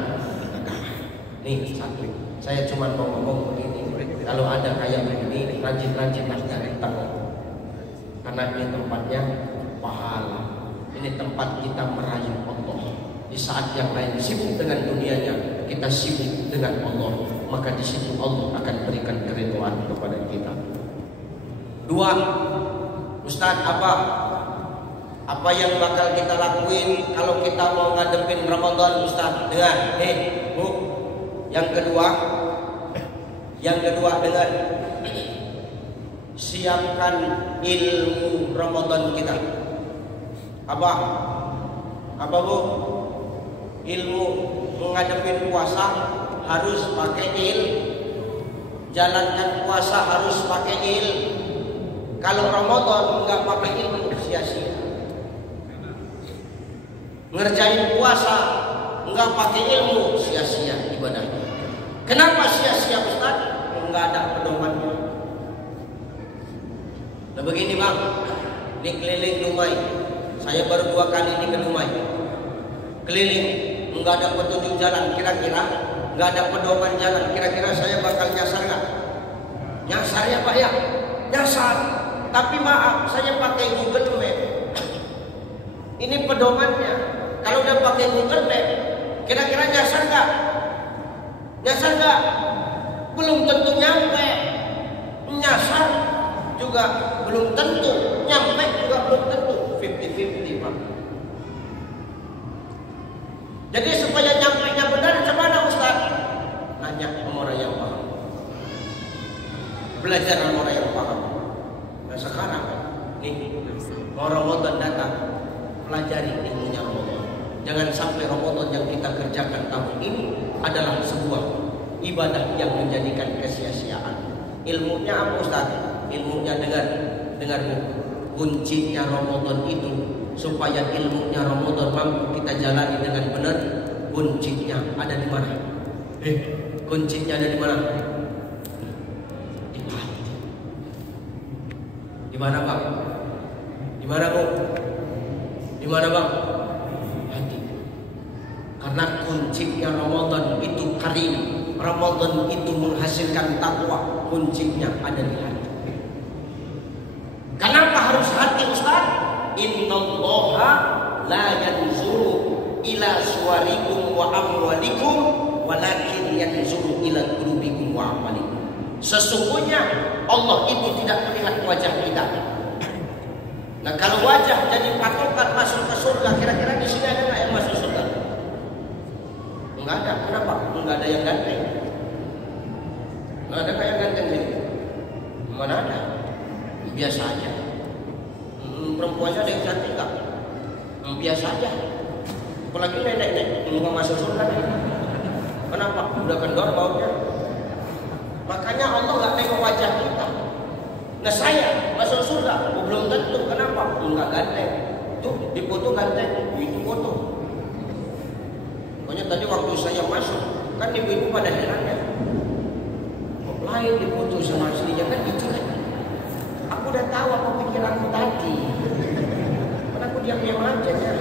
Nih satu, saya cuma mau ngomong begini. Kalau ada kayak begini, rajin-rajinlah cari tahu. Karena ini tempatnya pahala. Ini tempat kita merayu Allah. Di saat yang lain sibuk dengan dunianya, kita sibuk dengan Allah. Maka di situ Allah akan berikan keridhaan kepada kita. 2, Ustaz, apa yang bakal kita lakuin kalau kita mau ngadepin Ramadan Ustaz? Dengar, Bu. Yang kedua dengar. Siapkan ilmu Ramadan kita. Apa Bu? Ilmu menghadapi puasa harus pakai ilmu. Jalankan puasa harus pakai ilmu. Kalau Ramadan nggak pakai ilmu, sia-sia. Ngerjain puasa nggak pakai ilmu, sia-sia ibadahnya. Kenapa sia-sia Ustaz? Nggak ada pedomannya. Nah begini Bang, ini keliling Dumai. Saya baru 2 kali ini ke Dumai. Keliling, nggak ada petunjuk jalan. Kira-kira nggak ada pedoman jalan. Kira-kira saya bakal nyasar nggak? Nyasar ya Pak ya? Nyasar. Tapi maaf, saya pakai Google Map. Ini pedomannya. Kalau udah pakai Google Map, kira-kira nyasar nggak? Nyasar nggak? Belum tentu nyampe. Nyasar juga belum tentu. Nyampe juga belum tentu. 50-50 Pak. Jadi supaya nyampe-nya benar, gimana Ustaz? Nanya sama orang yang paham. Belajar sama orang yang paham. Nah sekarang nih, mau Ramadan datang, pelajari ilmunya Ramadan. Jangan sampai Ramadan yang kita kerjakan tahun ini adalah sebuah ibadah yang menjadikan kesia-siaan. Ilmunya apa Ustaz? Ilmunya dengar kuncinya Ramadan itu supaya ilmunya Ramadan mampu kita jalani dengan benar. Kuncinya ada di mana? Kuncinya ada di mana? Di hati. Di mana Bang? Di mana Bu? Di mana Bang? Hati. Karena kuncinya Ramadan itu karim. Ramadan itu menghasilkan takwa. Kuncinya ada di hati. Kenapa harus hati Ustaz? Innallaha la yanzuru ila suwarikum wa amwalikum walakin yanzuru ila qulubikum wa amalikum. Sesungguhnya Allah itu tidak melihat wajah kita. Nah, kalau wajah jadi patokan masuk ke surga, kira-kira di sini ada nggak yang masuk surga? Enggak ada. Kenapa? Enggak ada yang ganteng. Enggak ada kayak ganteng sini. Mana ada? Biasa aja. Perempuannya ada yang cantik nggak? Biasa aja. Apalagi nenek-nenek mau masuk surga nih. Kenapa? Udah kendor baunya. Makanya Allah nggak tengok wajah kita. Nah, saya masuk surga belum tentu. Kenapa? Enggak ganteng. Tuh di foto ganteng, itu foto. Pokoknya tadi waktu saya masuk, kan ibu-ibu pada herannya. Kok lain di foto sama aslinya kan gitu kan? Aku udah tahu apa pikiranku tadi. Karena aku diam-diam aja ya.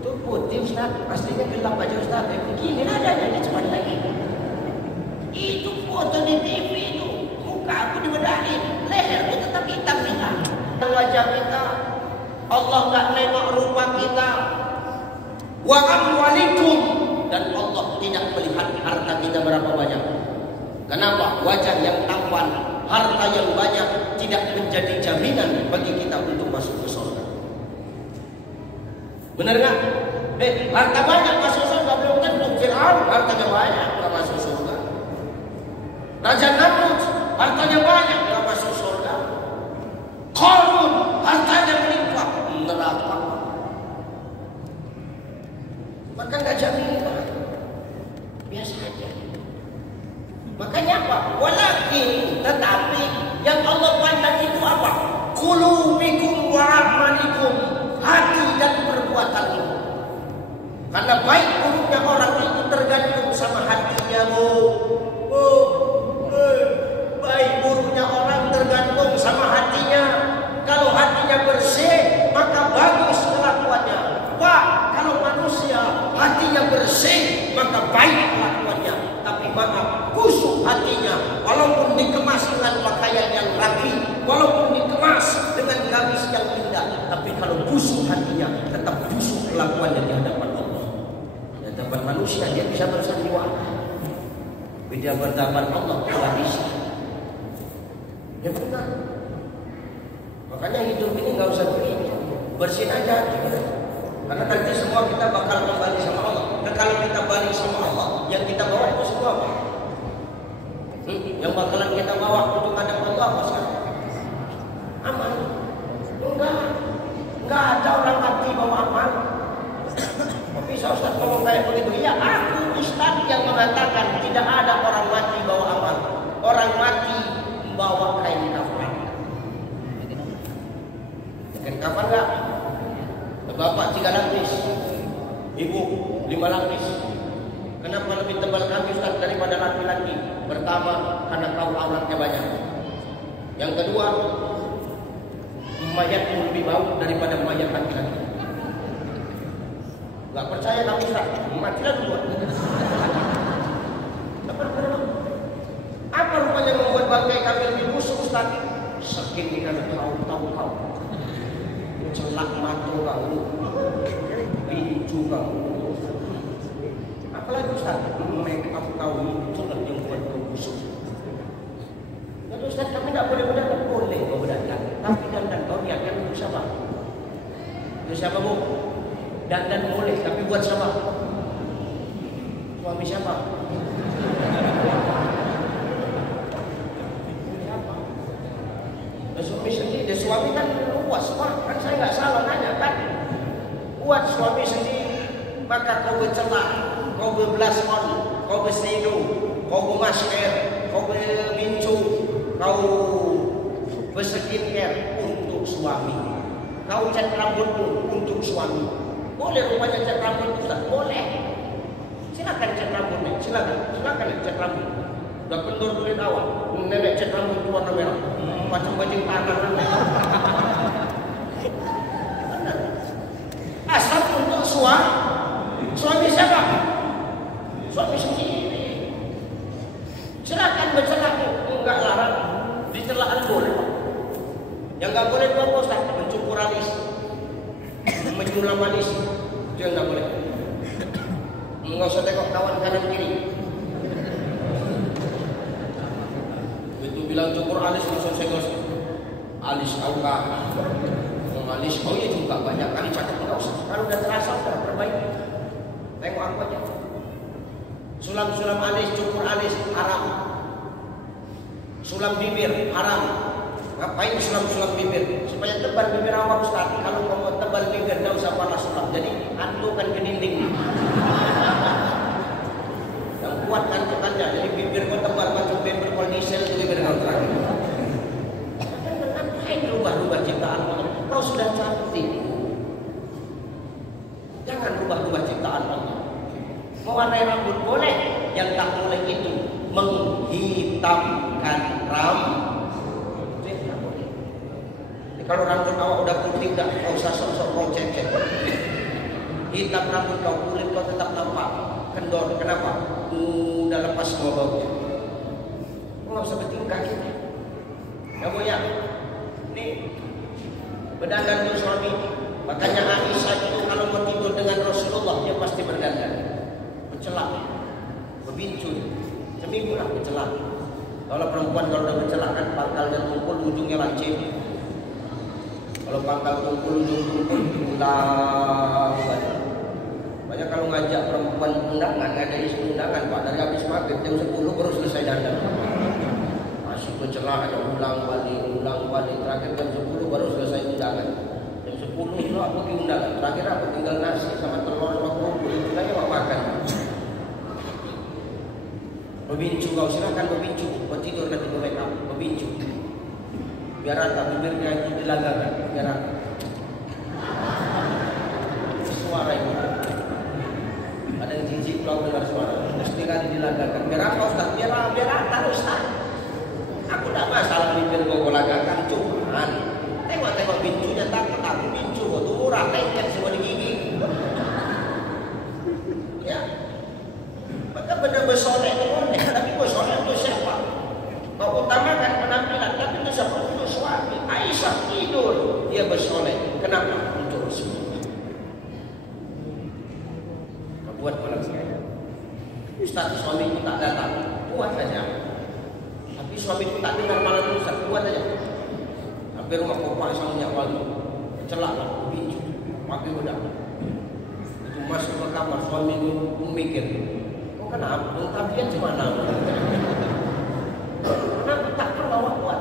Tuh putih Ustaz, aslinya gelap aja Ustaz. Begini adanya, cepat lagi. Itu foto di TV itu. Muka aku dibedahin, leherku tetap hitam juga. Wajah kita, Allah nggak nengok rupa kita. Wa amwalikum, dan Allah tidak melihat harta kita berapa banyak. Kenapa? Wajah yang tampan, harta yang banyak tidak menjadi jaminan bagi kita untuk masuk ke surga. Benar nggak? Harta banyak masuk surga belum tentu. Fir'aun hartanya banyak nggak masuk surga. Raja Namrud hartanya banyak nggak masuk surga. Qarun hartanya melimpah, neraka. Maka nggak jaminan. Biasa aja. Makanya apa? Walakin, tetapi yang Allah pandang itu apa? Qulubikum wa amalikum, hati dan perbuatanmu. Karena baik buruknya orang itu tergantung sama hatinya, Bu. Baik buruknya orang tergantung sama hatinya. Kalau hatinya bersih, maka bagus kelakuannya. Pak, kalau manusia hatinya bersih, maka baik kelakuannya. Tapi maaf, busuk hatinya, walaupun dikemas dengan pakaian yang rapi, walaupun dikemas dengan gamis yang indah, tapi kalau busuk hatinya, tetap busuk kelakuannya di hadapan Allah. Di hadapan manusia dia bisa bersandiwara, di hadapan Allah tidak bisa. Ya benar. Makanya hidup ini nggak usah begitu, bersin aja hati kita. Karena nanti semua kita bakal kembali sama Allah. Dan kalau kita balik sama Allah, yang kita bawa itu semua apa? Yang bakalan kita bawa untuk ngadep Allah apa sekarang? Amal. Enggak ada orang mati bawa amal. Kok bisa Ustaz ngomong kayak begitu? Ya aku Ustaz yang mengatakan tidak ada orang mati bawa amal. Orang mati membawa kain kafan. Kain kafan enggak? Bapak 3 lapis, ibu 5 lapis. Kenapa lebih tebal kami Ustaz daripada laki-laki? Pertama, karena kaum auratnya banyak. Yang kedua, mayatmu lebih bau daripada mayat laki-laki. Gak percaya kamu Ustaz? Matilah dulu. Apa rupanya membuat bangkai kami lebih busuk Ustaz? Saking kita tahu kau. Celak mata kau, pincu kau. Apalagi Ustaz, make up kau itu yang buat kau busuk. Lalu Ustaz, kami tak boleh berdandan. Boleh kau berdandan, tapi dandan kau niatkan untuk siapa? Untuk siapa Bu? Dandan boleh, tapi buat siapa? Suami siapa? Suami sendiri, suami kan luas Pak, kan saya nggak salah nanya kan. Buat suami sendiri, maka kau bercelak, kau berblason, kau bersinu, kau bermasker, kau bermincu, kau berskincare untuk suami. Kau cat rambutmu untuk suami. Boleh rupanya cat rambut Ustaz? Boleh. Silakan cat rambutnya, silakan cat rambut. Udah kendur kulit awal, nenek cat rambut warna merah, macam baju tanah. Asal untuk suami siapa? Suami sendiri. Silakan bercelak, enggak larang. Dicelakan boleh Pak. Yang enggak boleh itu apa Ustaz? Mencukur alis, menyulam manis, itu yang enggak boleh. Enggak usah tengok kawan kanan kiri. Itu bilang cukur alis langsung senggol. Alis kau kah? Alis kau ya juga banyak kali cakap enggak usah. Kalau udah terasa udah perbaiki. Tengok aku aja. Sulam alis, cukur alis haram. Sulam bibir haram. Ngapain sulam bibir? Supaya tebal bibir awak Ustaz. Kalau mau tebal bibir enggak usah panas sulam. Jadi antukan ke dinding. Yang kuat kantukannya. Jadi bibir kau tebal macam bibir kol diesel itu bibir kau terang. Ngapain rubah ciptaan Allah? Kau sudah cantik. Jangan rubah ciptaan Allah. Mewarnai rambut boleh, yang tak boleh itu menghitamkan rambut. Kalau rambut awak udah putih, tak usah sok-sok kau cecek. Hitam rambut kau, kulit kau tetap nampak kendor. Kenapa? Udah lepas semua baunya. Nggak usah bertingkah gitu. Ya bu ya, nih berdandan untuk suami. Makanya Aisyah itu kalau mau tidur dengan Rasulullah dia pasti berdandan, bercelak, berbincun. Seminggu lah bercelak. Kalau perempuan kalau udah bercelak kan pangkalnya tumpul, ujungnya lancip. Kalau pangkal tumpul, ujung tumpul, ulang banyak. Banyak kalau ngajak perempuan undangan, ada isu undangan Pak, dari habis maghrib jam 10 baru selesai dandan. Masih bercelak, ada ulang balik, terakhir jam 10 baru selesai undangan. Jam 10 itu aku pergi undangan, terakhir aku tinggal nasi sama telur sama kerupuk, itu lagi mau makan. Berbincu kau, silakan berbincu, tidur kan tidur make up, berbincu. Biar rata bibirnya itu dilagakan, biar rata. Suara itu. Ada yang jijik kalau dengar suara, mesti kali dilagakan. Biar apa Ustaz? Biar rata Ustaz. Aku tidak masalah bibir kau lagakan, cuman tengok bincunya takut aku bincu kau tuh murah, lengket semua di gigi. Ya, maka benar bersoleh itu boleh, tapi bersoleh untuk siapa? Kau utamakan penampilan, tapi itu seperti untuk suami. Aisyah tidur, dia bersoleh. Kenapa? Untuk Rasulullah. Kau buat malam saya. Ustaz, suami itu tak datang, buat saja. Tapi suami itu tak dengar malam Ustaz, buat saja. Hampir rumah kopak sama minyak wangi, celak lah, bincu, pakai bedak. Itu masuk ke kamar, suami itu memikir, kok kenapa? Tabiat gimana? Kenapa tak perlu awak buat?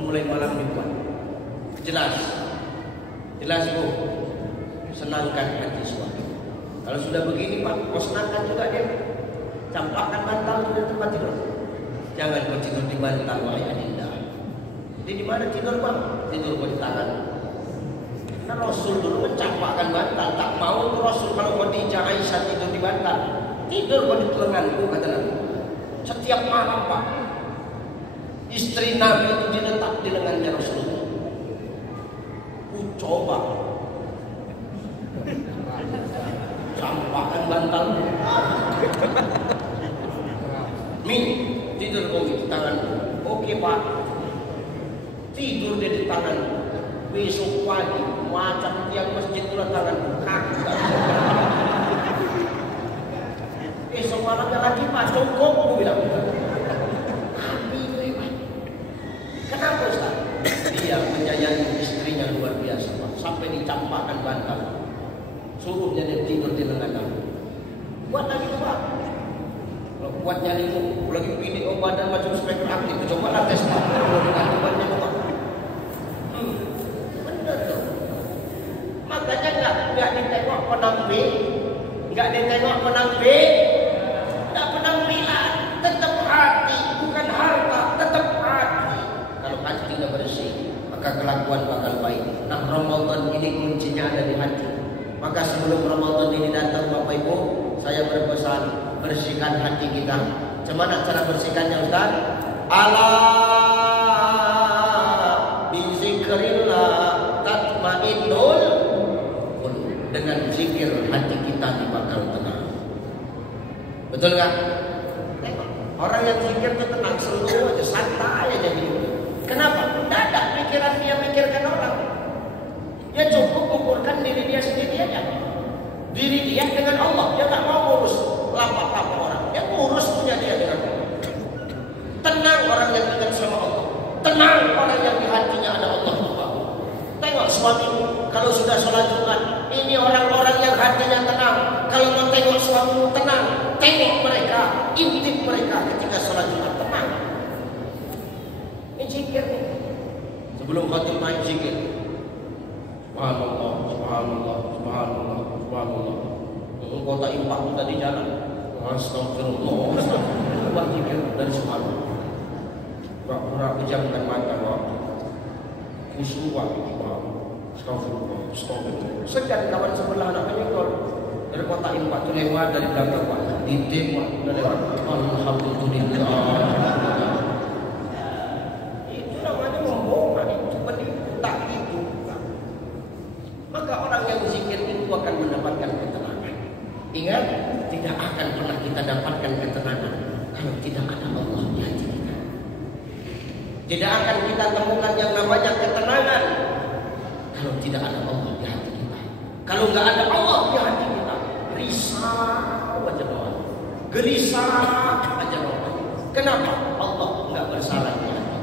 Mulai malam dibuat. Jelas Bu, senangkan hati suami. Kalau sudah begini Pak, kau senangkan juga dia. Campakkan bantal di tempat tidur. Jangan kau tidur di bantal, wahai adinda. Jadi di mana tidur Bang? Tidur di tangan. Karena Rasul dulu mencampakkan bantal. Tak mau tuh Rasul kalau Khadijah Aisyah tidur di bantal. Tidur kau di lenganku, kata Nabi. Setiap malam Pak, istri Nabi itu diletak di lengannya Rasulullah. Coba campakkan bantal. Tidur kau di tangan. Oke Pak, tidur dia di tangan. Besok pagi macam tiang masjid itu tangan kaki. Besok malamnya lagi Pak, cukup aku bilang. Kenapa Ustaz? Dia menyayangi istrinya luar biasa Pak, sampai dicampakkan bantal. Suruhnya dia tidur di lengan kamu. Buat lagi tuh Pak. Kalau kuat nyalimu, lagi pilih badan macam spekter aktif, coba lah tes Pak. Kalau dengan Pak. Benar tuh. Makanya ditengok penampilan, nggak ditengok penampilan, nggak penampilan, tetap hati, bukan harta, tetap hati. Kalau hatinya bersih, maka kelakuan bakal baik. Nah, Ramadan ini kuncinya ada di hati. Maka sebelum Ramadan ini datang, Bapak Ibu, saya berpesan, bersihkan hati kita. Gimana cara bersihkannya, Ustaz? Ala bizikrillah tatmainnul qulub. Dengan zikir hati kita bakal tenang. Betul nggak? Orang yang zikir itu tenang, seluruh aja, santai aja hidupnya. Kenapa? Tidak ada pikiran dia mikirkan orang. Dia cukup ukurkan diri dia sendiri aja. Diri dia dengan Allah. Dia tak mau ngurus lapak-lapak orang. Dia ngurus punya dia dengan Allah. Tenang orang yang ingat sama Allah. Tenang orang yang di hatinya ada Allah. Tengok suamimu kalau sudah sholat Jumat. Ini orang-orang yang hatinya tenang. Kalau mau tengok suamimu tenang. Tengok mereka, intip mereka ketika sholat Jumat, tenang. Ini zikir nih. Sebelum khatimah zikir. Subhanallah, subhanallah, subhanallah, subhanallah. Kota impak itu tadi jalan. Astagfirullah, astagfirullah. Zikir dari subhanallah. Pura-pura pejamkan mata waktu. Khusyuk, astagfirullah, astagfirullah. Sekian kawan sebelah anak menyekol. Dari kota impak itu lewat dari belakang Pak. Ditembak udah lewat. Alhamdulillah. Itu namanya membohong, itu penipu, tak itu. Maka orang yang zikir itu akan mendapatkan ketenangan. Ingat, tidak akan pernah kita dapatkan ketenangan kalau tidak ada Allah di hati kita. Tidak akan kita temukan yang namanya ketenangan kalau tidak ada Allah di hati kita. Kalau nggak ada Allah di hati kita, risau aja doang, gelisah aja doang. Kenapa? Allah nggak bersalah di hati.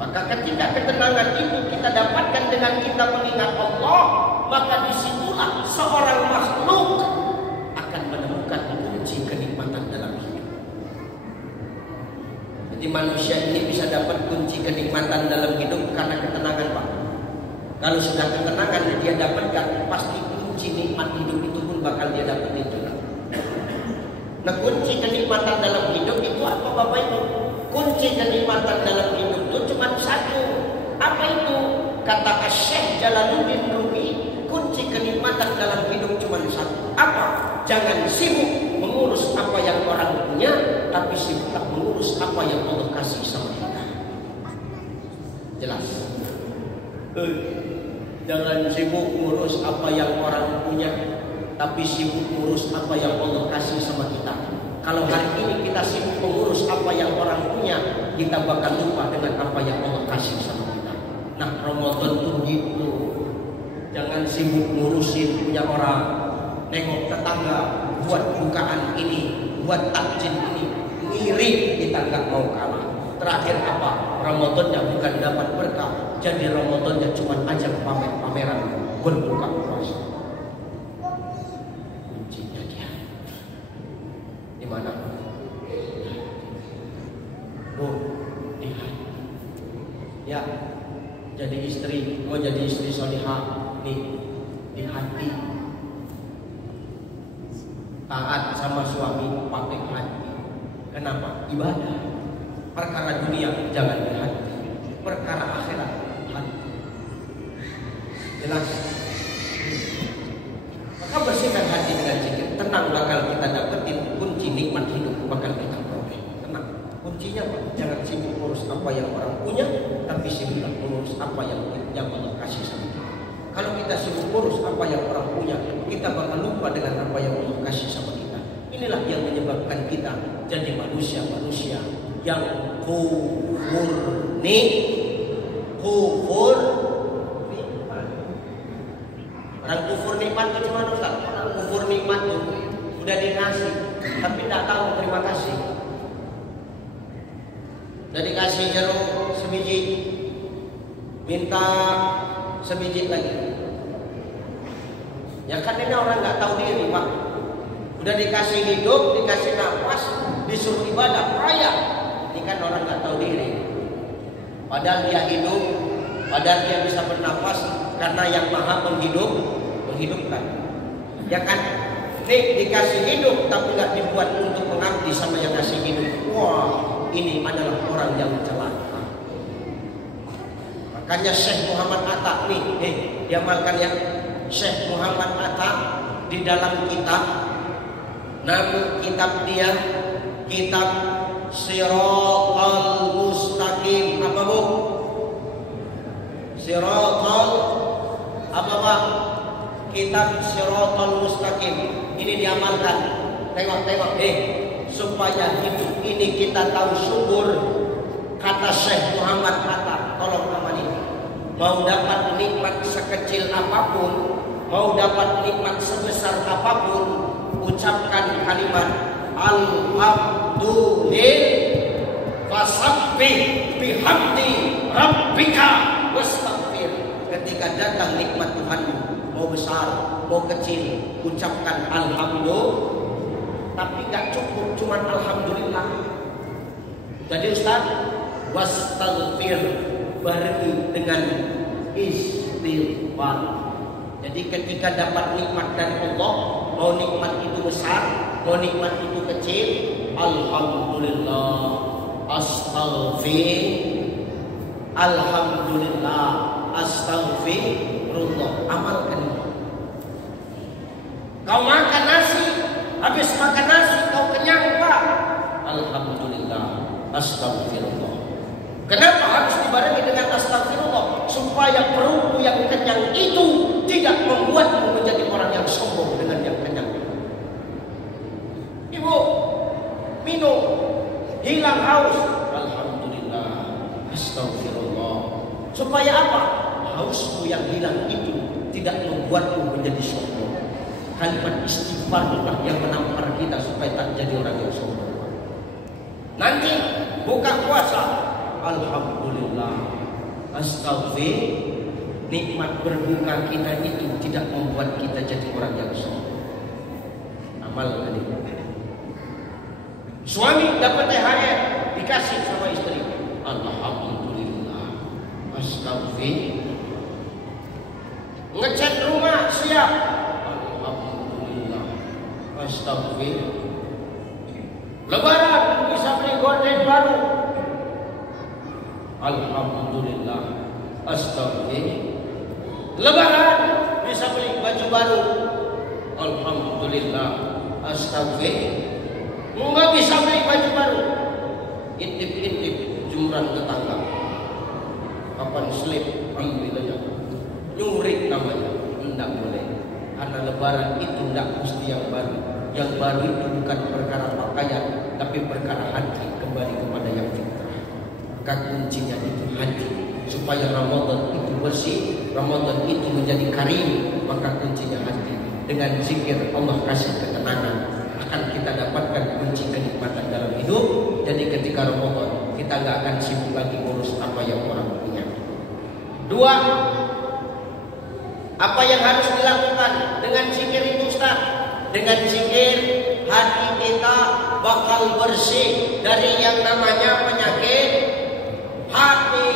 Maka ketika ketenangan itu kita dapatkan dengan kita mengingat Allah, maka disitulah seorang makhluk akan menemukan kunci kenikmatan dalam hidup. Jadi manusia ini bisa dapat kunci kenikmatan dalam hidup karena ketenangan, Pak. Kalau sudah ketenangan dia dapatkan, pasti kunci nikmat hidup itu pun bakal dia dapetin juga. Nah, kunci kenikmatan dalam hidup itu apa, Bapak Ibu? Kunci kenikmatan dalam hidup itu cuma satu. Apa itu? Kata Syekh Jalaluddin Rumi, kunci kenikmatan dalam hidup cuma satu. Apa? Jangan sibuk mengurus apa yang orang punya, tapi sibuklah mengurus apa yang Allah kasih sama kita. Jelas? Jangan sibuk ngurus apa yang orang punya, tapi sibuk ngurus apa yang Allah kasih sama kita. Kalau hari ini kita sibuk mengurus apa yang orang punya, kita bakal lupa dengan apa yang Allah kasih sama kita. Nah, Ramadan itu gitu. Jangan sibuk ngurusin punya orang. Nengok tetangga, buat bukaan ini, buat takjil ini, ngiri kita nggak mau kalah. Terakhir apa? Ramadannya bukan dapat berkah, jadi Ramadannya cuma ajang pamer-pameran berbuka puasa. Kuncinya dia di mana? Di hati. Ya, jadi istri, mau jadi istri salihah nih di hati. Taat sama suami pakai hati. Kenapa? Ibadah. Perkara dunia jangan di hati. Perkara akhirat hati. Jelas. Maka bersihkan hati dengan zikir. Tenang bakal kita dapetin kunci nikmat hidup bakal kita peroleh. Tenang. Kuncinya apa? Jangan sibuk ngurus apa yang orang punya, tapi sibuk ngurus apa yang Allah kasih sama kita. Kalau kita sibuk ngurus apa yang orang punya, kita bakal lupa dengan apa yang Allah kasih sama kita. Inilah yang menyebabkan kita jadi manusia-manusia yang kufur nikmat. Orang kufur nikmat itu cuma Ustaz. Orang kufur nikmat itu udah dikasih, tapi tidak tahu terima kasih. Udah dikasih jeruk sebiji, minta sebiji lagi. Ya kan ini orang nggak tahu diri, Pak. Udah dikasih hidup, dikasih nafas, disuruh ibadah, raya. Ini kan orang nggak tahu diri. Padahal dia hidup, padahal dia bisa bernafas karena yang maha menghidupkan. Ya kan? Nih dikasih hidup tapi nggak dibuat untuk mengabdi sama yang kasih hidup. Wah, ini adalah orang yang celaka. Makanya Syekh Muhammad Atta nih, diamalkan ya. Syekh Muhammad Atta di dalam kitab, nama kitab dia kitab Siratal Mustaqim. Apa bu? Siratal apa pak? Kitab Siratal Mustaqim. Ini diamalkan. Tengok. Supaya hidup ini kita tahu subur. Kata Syekh Muhammad Atta, tolong amani. Mau dapat nikmat sekecil apapun, mau dapat nikmat sebesar apapun, ucapkan kalimat Alhamdulillah fasabbih bihamdi rabbika wastaghfir. Ketika datang nikmat Tuhanmu, mau besar, mau kecil, ucapkan alhamdulillah. Tapi gak cukup cuma alhamdulillah. Jadi Ustaz, wastaghfir barengi dengan istighfar. Jadi ketika dapat nikmat dari Allah, mau nikmat itu besar, mau nikmat itu kecil, alhamdulillah, astaghfir, alhamdulillah, astaghfirullah. Amalkan itu. Kau makan nasi, habis makan nasi kau kenyang pak, alhamdulillah, astaghfirullah. Kenapa harus dibarengi dengan astagfirullah? Supaya perutmu yang kenyang itu tidak membuatmu menjadi orang yang sombong dengan yang kenyang. Ibu, minum, hilang haus, alhamdulillah, astagfirullah. Supaya apa? Hausmu yang hilang itu tidak membuatmu menjadi sombong. Kalimat istighfarlah yang menampar kita supaya tak jadi orang yang sombong. Nanti buka puasa, alhamdulillah, astaghfir. Nikmat berbuka kita itu tidak membuat kita jadi orang yang sombong. Amal ini. Suami dapat THR dikasih sama istri, alhamdulillah, astaghfir. Ngecat rumah siap, alhamdulillah, astaghfir. Lebaran bisa beli gorden baru, alhamdulillah, astaghfir. Lebaran bisa beli baju baru, alhamdulillah, astaghfir. Nggak bisa beli baju baru, intip-intip jumran tetangga. Kapan slip ambil aja, nyurik namanya, tidak boleh. Karena lebaran itu tidak mesti yang baru. Yang baru itu bukan perkara pakaian, tapi perkara hati, kembali kepada yang fitrah. Maka kuncinya itu hati. Supaya Ramadan itu bersih, Ramadan itu menjadi karim, maka kuncinya hati. Dengan zikir Allah kasih ketenangan, akan kita dapatkan kunci kenikmatan dalam hidup. Jadi ketika Ramadan kita nggak akan sibuk lagi ngurus apa yang orang punya. Dua, apa yang harus dilakukan dengan zikir itu Ustaz? Dengan zikir hati kita bakal bersih dari yang namanya penyakit hati.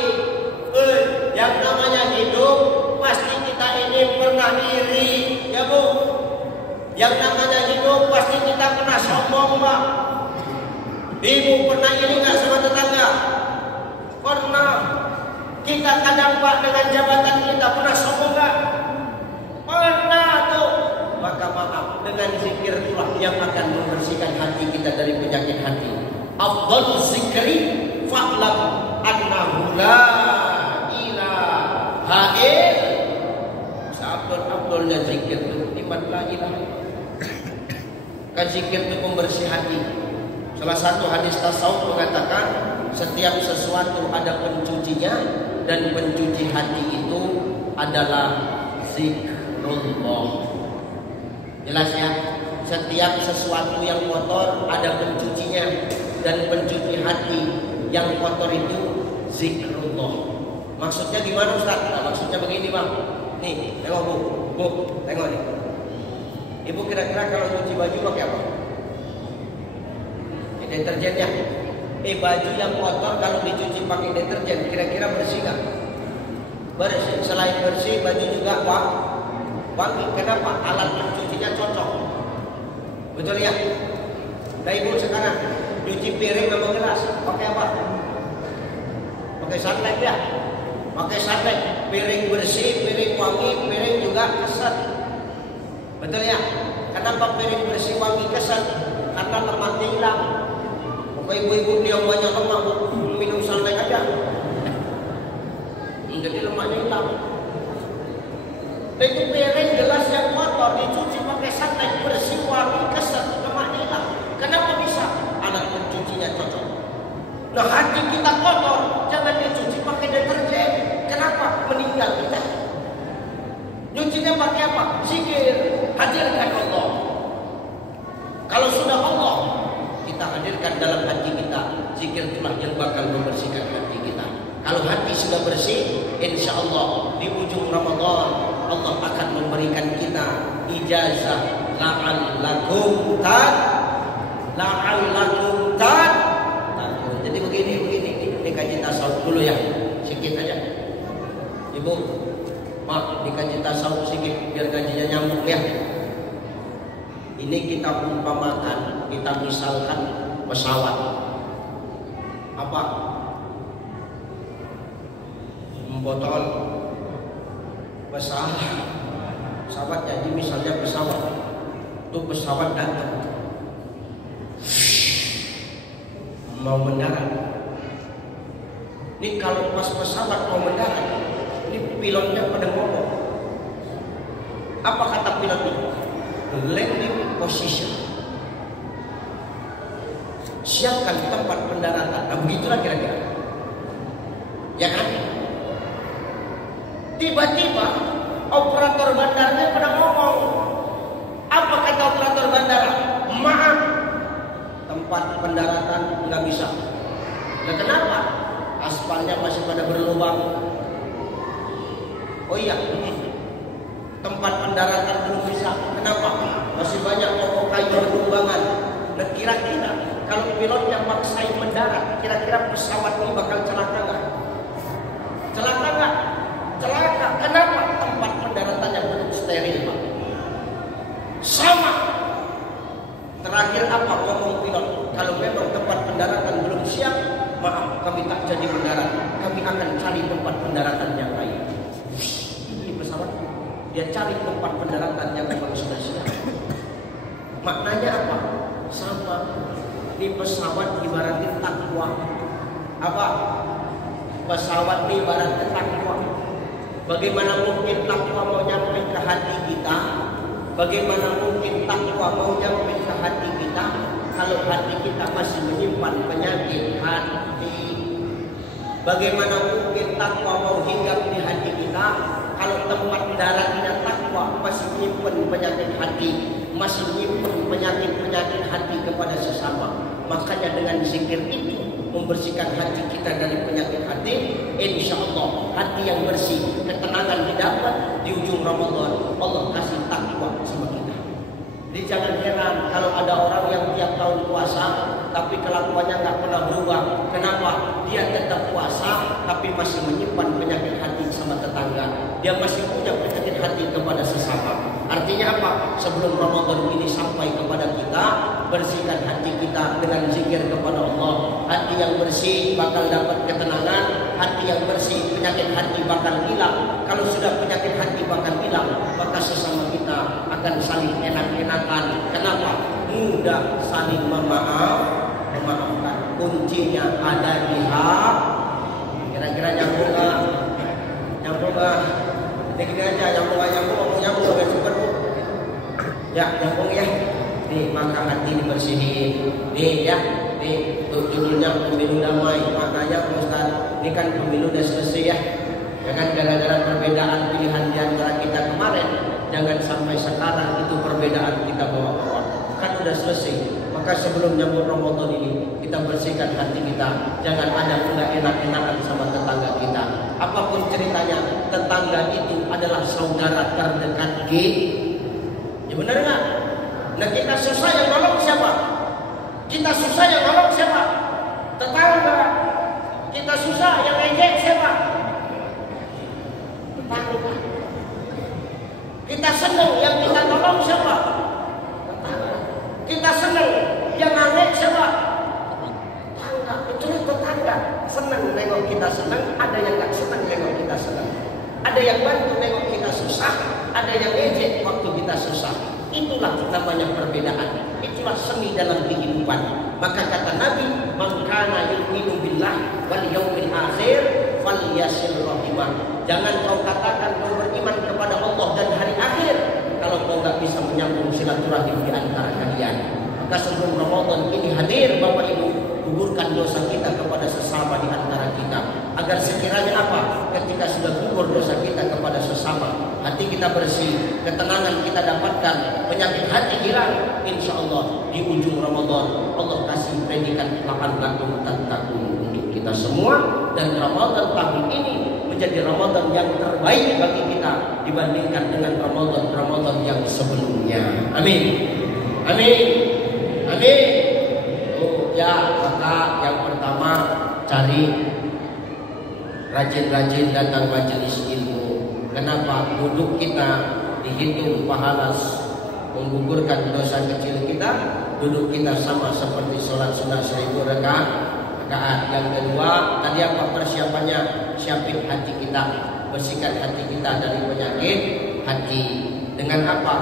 Yang namanya hidup pasti kita ini pernah iri, ya bu. Yang namanya hidup pasti kita pernah sombong pak. Ibu pernah iri nggak sama tetangga? Pernah. Kita kadang pak dengan jabatan kita pernah sombong nggak? Pernah tuh. Maka maaf, dengan zikir itulah yang akan membersihkan hati kita dari penyakit hati. Afdhalu zikri fa'lam annahu la ilaha illa. Seabdul-abdulnya zikir itu nikmat la ilaha illallah. Kan zikir itu pembersih hati. Salah satu hadis tasawuf mengatakan setiap sesuatu ada pencucinya, dan pencuci hati itu adalah zikrullah. Jelas ya, setiap sesuatu yang kotor ada pencucinya, dan pencuci hati yang kotor itu zikrullah. Maksudnya gimana Ustaz? Nah, maksudnya begini bang. Nih, tengok bu, tengok nih. Ibu kira-kira kalau cuci baju pakai apa? Deterjennya. Baju yang kotor kalau dicuci pakai deterjen, kira-kira bersih nggak? Bersih. Selain bersih, baju juga wangi. Kenapa? Alat pencucinya Betul ya? Nah ibu sekarang cuci piring sama gelas pakai apa? Pakai santet ya? Pakai santet. Piring bersih, piring wangi, piring juga keset. Betul ya? Kenapa piring bersih, wangi, keset? Karena lemaknya hilang. Pokoknya ibu-ibu yang banyak lemak minum santet aja. Jadi lemaknya hilang. Itu piring gelas yang kotor dicuci pakai santet bersih, wangi, keset, lemaknya hilang. Kenapa bisa? Anak pencucinya cocok. Nah hati kita kotor, jangan dicuci pakai deterjen. Kenapa? Meninggal kita. Nyucinya pakai apa? Zikir. Hadirkan Allah. Kalau sudah Allah, kita hadirkan dalam hati kita. Zikir itulah yang bakal membersihkan hati kita. Kalau hati sudah bersih, insya Allah di ujung Ramadan Allah akan memberikan kita ijazah la'allakum Jadi begini ini kaji tasawuf dulu ya, sedikit aja. Ibu, Mak, dikaji tasawuf sedikit biar gajinya nyambung ya. Ini kita umpamakan, kita misalkan pesawat. Apa? Botol pesawat jadi misalnya pesawat. Itu pesawat datang mau mendarat. Ini kalau pas pesawat mau mendarat, ini pilotnya pada ngomong. Apa kata pilot ini? Landing position. Siapkan tempat pendaratan. Nah begitulah kira-kira. Ya kan? Tiba-tiba operator bandaranya pada ngomong. Apa kata operator bandara? Maaf, tempat pendaratan nggak bisa. Nah, kenapa? Aspalnya masih pada berlubang. Oh iya, tempat pendaratan belum bisa. Kenapa? Masih banyak pokok kayu berlumbangan. Dan kira-kira kalau pilotnya maksain mendarat, kira-kira pesawat ini bakal celaka nggak? Celaka nggak? Celaka. Kenapa? Tempat pendaratannya belum steril, Pak. Sama. Terakhir apa ngomong pilot? Kalau memang tempat pendaratan belum siap, maaf, kami tak jadi mendarat. Kami akan cari tempat pendaratan yang lain. Ini pesawat, dia cari tempat pendaratan yang memang sudah siap. Maknanya apa? Sama. Di pesawat ibaratnya takwa. Apa? Pesawat ini ibaratnya takwa. Bagaimana mungkin takwa mau nyampe ke hati kita? Bagaimana mungkin takwa mau nyampe ke hati kita kalau hati kita masih menyimpan penyakit hati? Bagaimana mungkin takwa mau hinggap di hati kita kalau tempat daratnya takwa masih menyimpan penyakit hati, masih menyimpan penyakit hati kepada sesama? Makanya dengan zikir itu membersihkan hati kita dari penyakit hati. Insya Allah hati yang bersih, ketenangan didapat di ujung Ramadan. Allah kasih takwa sama kita. Jadi jangan heran kalau ada orang yang tiap tahun puasa tapi kelakuannya nggak pernah berubah. Kenapa? Dia tetap puasa tapi masih menyimpan penyakit hati sama tetangga. Dia masih punya penyakit hati kepada sesama. Artinya apa? Sebelum Ramadan ini sampai kepada kita, bersihkan hati kita dengan zikir kepada Allah. Hati yang bersih bakal dapat ketenangan. Hati yang bersih, penyakit hati bakal hilang. Kalau sudah penyakit hati bakal hilang, maka sesama kita akan saling enak-enakan. Kenapa? Mudah saling memaafkan. Kuncinya ada di hati. Kira-kira nyambung nggak? Nyambung nggak? Dikit aja, nyambung agak cepat Bu. Ya, nyambung ya. Nih, maka hati dibersihin. Nih ya, nih judulnya pemilu damai. Makanya Ustaz, ini kan pemilu udah selesai ya. Jangan gara-gara perbedaan pilihan di antara kita kemarin, jangan sampai sekarang itu perbedaan kita bawa-bawa. Kan udah selesai. Maka sebelum nyambut Ramadan ini, kita bersihkan hati kita. Jangan ada enggak enak-enakan sama tetangga kita. Apapun ceritanya, tetangga itu adalah saudara terdekat kita. Ya benar nggak? Nah kita susah yang nolong siapa? Kita susah yang nolong siapa? Tetangga. Kita susah yang ejek siapa? Tetangga. Kita senang yang kita nolong siapa? Tetangga. Kita namanya perbedaan. Itulah seni dalam kehidupan. Maka kata Nabi, "Man kana yu'minu billah wal yaumil akhir falyasil rahimah." Jangan kau katakan kau beriman kepada Allah dan hari akhir kalau kau nggak bisa menyambung silaturahim di antara kalian. Maka sebelum Ramadan ini hadir, Bapak Ibu, gugurkan dosa kita kepada sesama di antara kita, agar sekiranya apa? Ketika sudah gugur dosa kita kepada sesama, hati kita bersih, ketenangan kita dapatkan, penyakit hati hilang. Insya Allah di ujung Ramadan Allah kasih predikat la'allakum tattaqun untuk kita semua, dan Ramadan tahun ini menjadi Ramadan yang terbaik bagi kita dibandingkan dengan Ramadan yang sebelumnya. Amin. Amin. Amin. Ya, maka yang pertama cari rajin-rajin datang majelis ilmu. Kenapa? Duduk kita dihitung pahala menggugurkan dosa kecil kita. Duduk kita sama seperti sholat sunnah 1000 rakaat. Yang kedua, tadi apa persiapannya? Siapin hati kita, bersihkan hati kita dari penyakit hati. Dengan apa?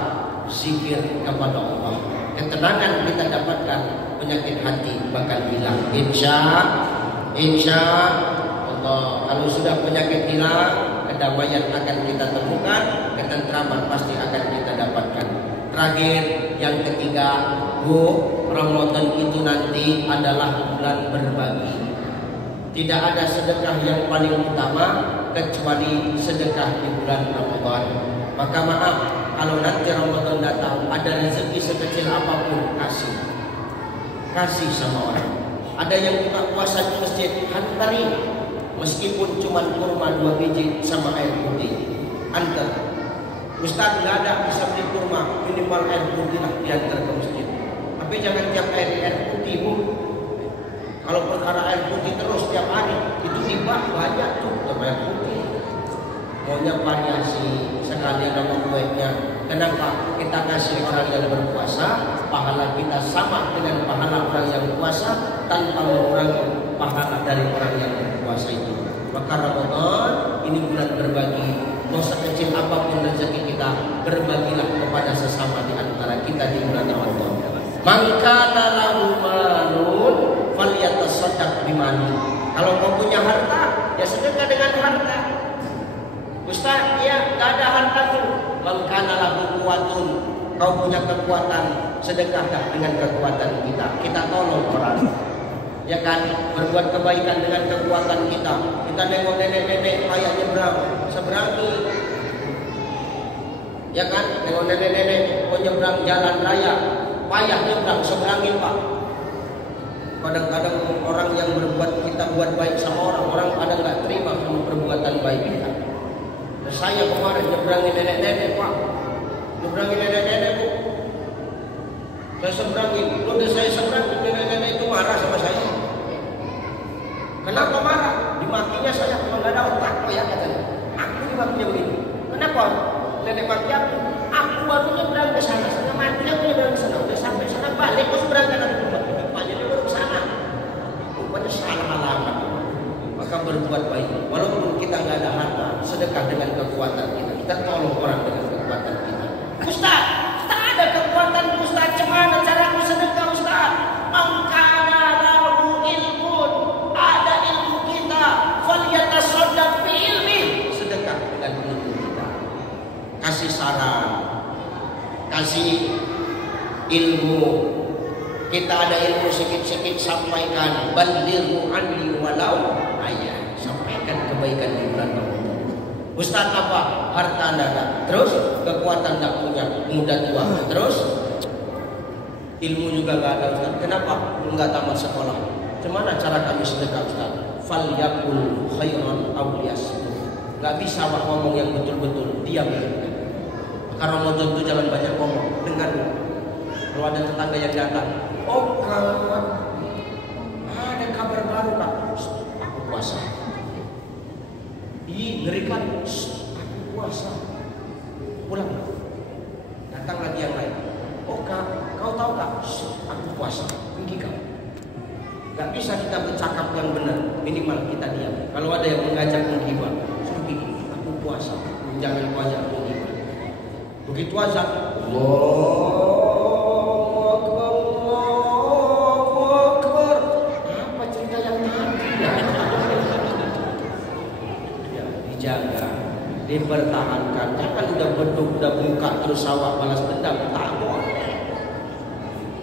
Zikir kepada Allah. Ketenangan kita dapatkan, penyakit hati bakal hilang. Insya Allah. Kalau sudah penyakit hilang, kedamaian akan kita temukan, ketentraman pasti akan kita dapatkan. Terakhir, yang ketiga, Ramadan itu nanti adalah bulan berbagi. Tidak ada sedekah yang paling utama kecuali sedekah di bulan Ramadan. Maka maaf, kalau nanti Ramadan datang, ada rezeki sekecil apapun, kasih sama orang. Ada yang buka puasa di masjid, hantari, meskipun cuma kurma 2 biji sama air putih, antar. Ustaz nggak ada, bisa beli kurma, minimal air putih lah diantar ke masjid. Tapi jangan tiap air putih, Bu. Kalau perkara air putih terus tiap hari, itu tiba banyak tuh air putih. Maunya variasi, sekalian sama kuenya. Kenapa? Kita kasih orang yang berpuasa, pahala kita sama dengan pahala orang yang puasa, tanpa mengurangi pahala dari orang yang berpuasa itu. Maka Ramadan ini bulan berbagi. Mau sekecil apapun rezeki kita, berbagilah kepada sesama di antara kita di bulan Ramadan. Maka lahu malun falyatasaddaq bimani. Kalau kau punya harta, ya sedekah dengan harta. Ustaz, ya nggak ada harta tuh. Mangkana lahu kuwatun, kau punya kekuatan, sedekahlah dengan kekuatan kita. Kita tolong orang, ya kan? Berbuat kebaikan dengan kekuatan kita. Kita nengok nenek-nenek payah nyebrang, seberangi, ya kan? Nengok nenek-nenek mau nyebrang jalan raya, payah nyebrang, seberangi Pak. Kadang-kadang orang yang berbuat, kita buat baik sama orang, orang pada nggak terima sama perbuatan baik kita. Saya kemarin nyebrangin nenek-nenek Pak, nyebrangin nenek-nenek Bu. Saya seberangin, udah saya seberangin, nenek-nenek itu marah sama saya. Kenapa marah? Dimakinya saya memang gak ada otak ya katanya. Aku dimakinya begini. Kenapa? Nenek maki aku. Aku baru nyebrang ke sana, setengah mati aku nyebrang ke sana. Udah sampai sana balik, kok seberang kanan tempat ini. Rupanya dia baru ke sana. Rupanya salah alamat. Maka berbuat baik. Walaupun kita nggak ada harta, sedekah dengan kekuatan kita. Kita tolong orang dengan kekuatan kita. Ustaz, tak ada kekuatan Ustaz. Gimana cara aku sedekah Ustaz? Mangkana lahu ilmun, ada ilmu kita. Falyatasaddaq bi ilmi. Sedekah dengan ilmu kita. Kasih saran, kasih ilmu. Kita ada ilmu sedikit-sedikit, sampaikan. Ballighu anni walau ayat. Sampaikan kebaikan di bulan Ramadan. Ustaz apa? Harta ada. Terus kekuatan tak punya, muda tua. Terus ilmu juga gak ada Ustaz. Kenapa? Enggak tamat sekolah. Gimana cara kami sedekah Ustaz? Falyakul khairan aw liyasmut. Gak bisa Pak ngomong yang betul-betul, diam. Karena Ramadan itu jangan banyak ngomong. Dengar. Kalau ada tetangga yang datang, oh kawan, ada kabar baru Pak. Aku puasa. Ih, ngerikan. Aku puasa. Pulang. Datang lagi yang lain. Oh kak, kau tahu kak? Aku puasa. Pergi kau. Gak bisa kita bercakap yang benar. Minimal kita diam. Kalau ada yang mengajak menghibah, pergi. Aku puasa. Jangan banyak menghibah. Begitu azan, Allah terus awak balas dendam, tak boleh.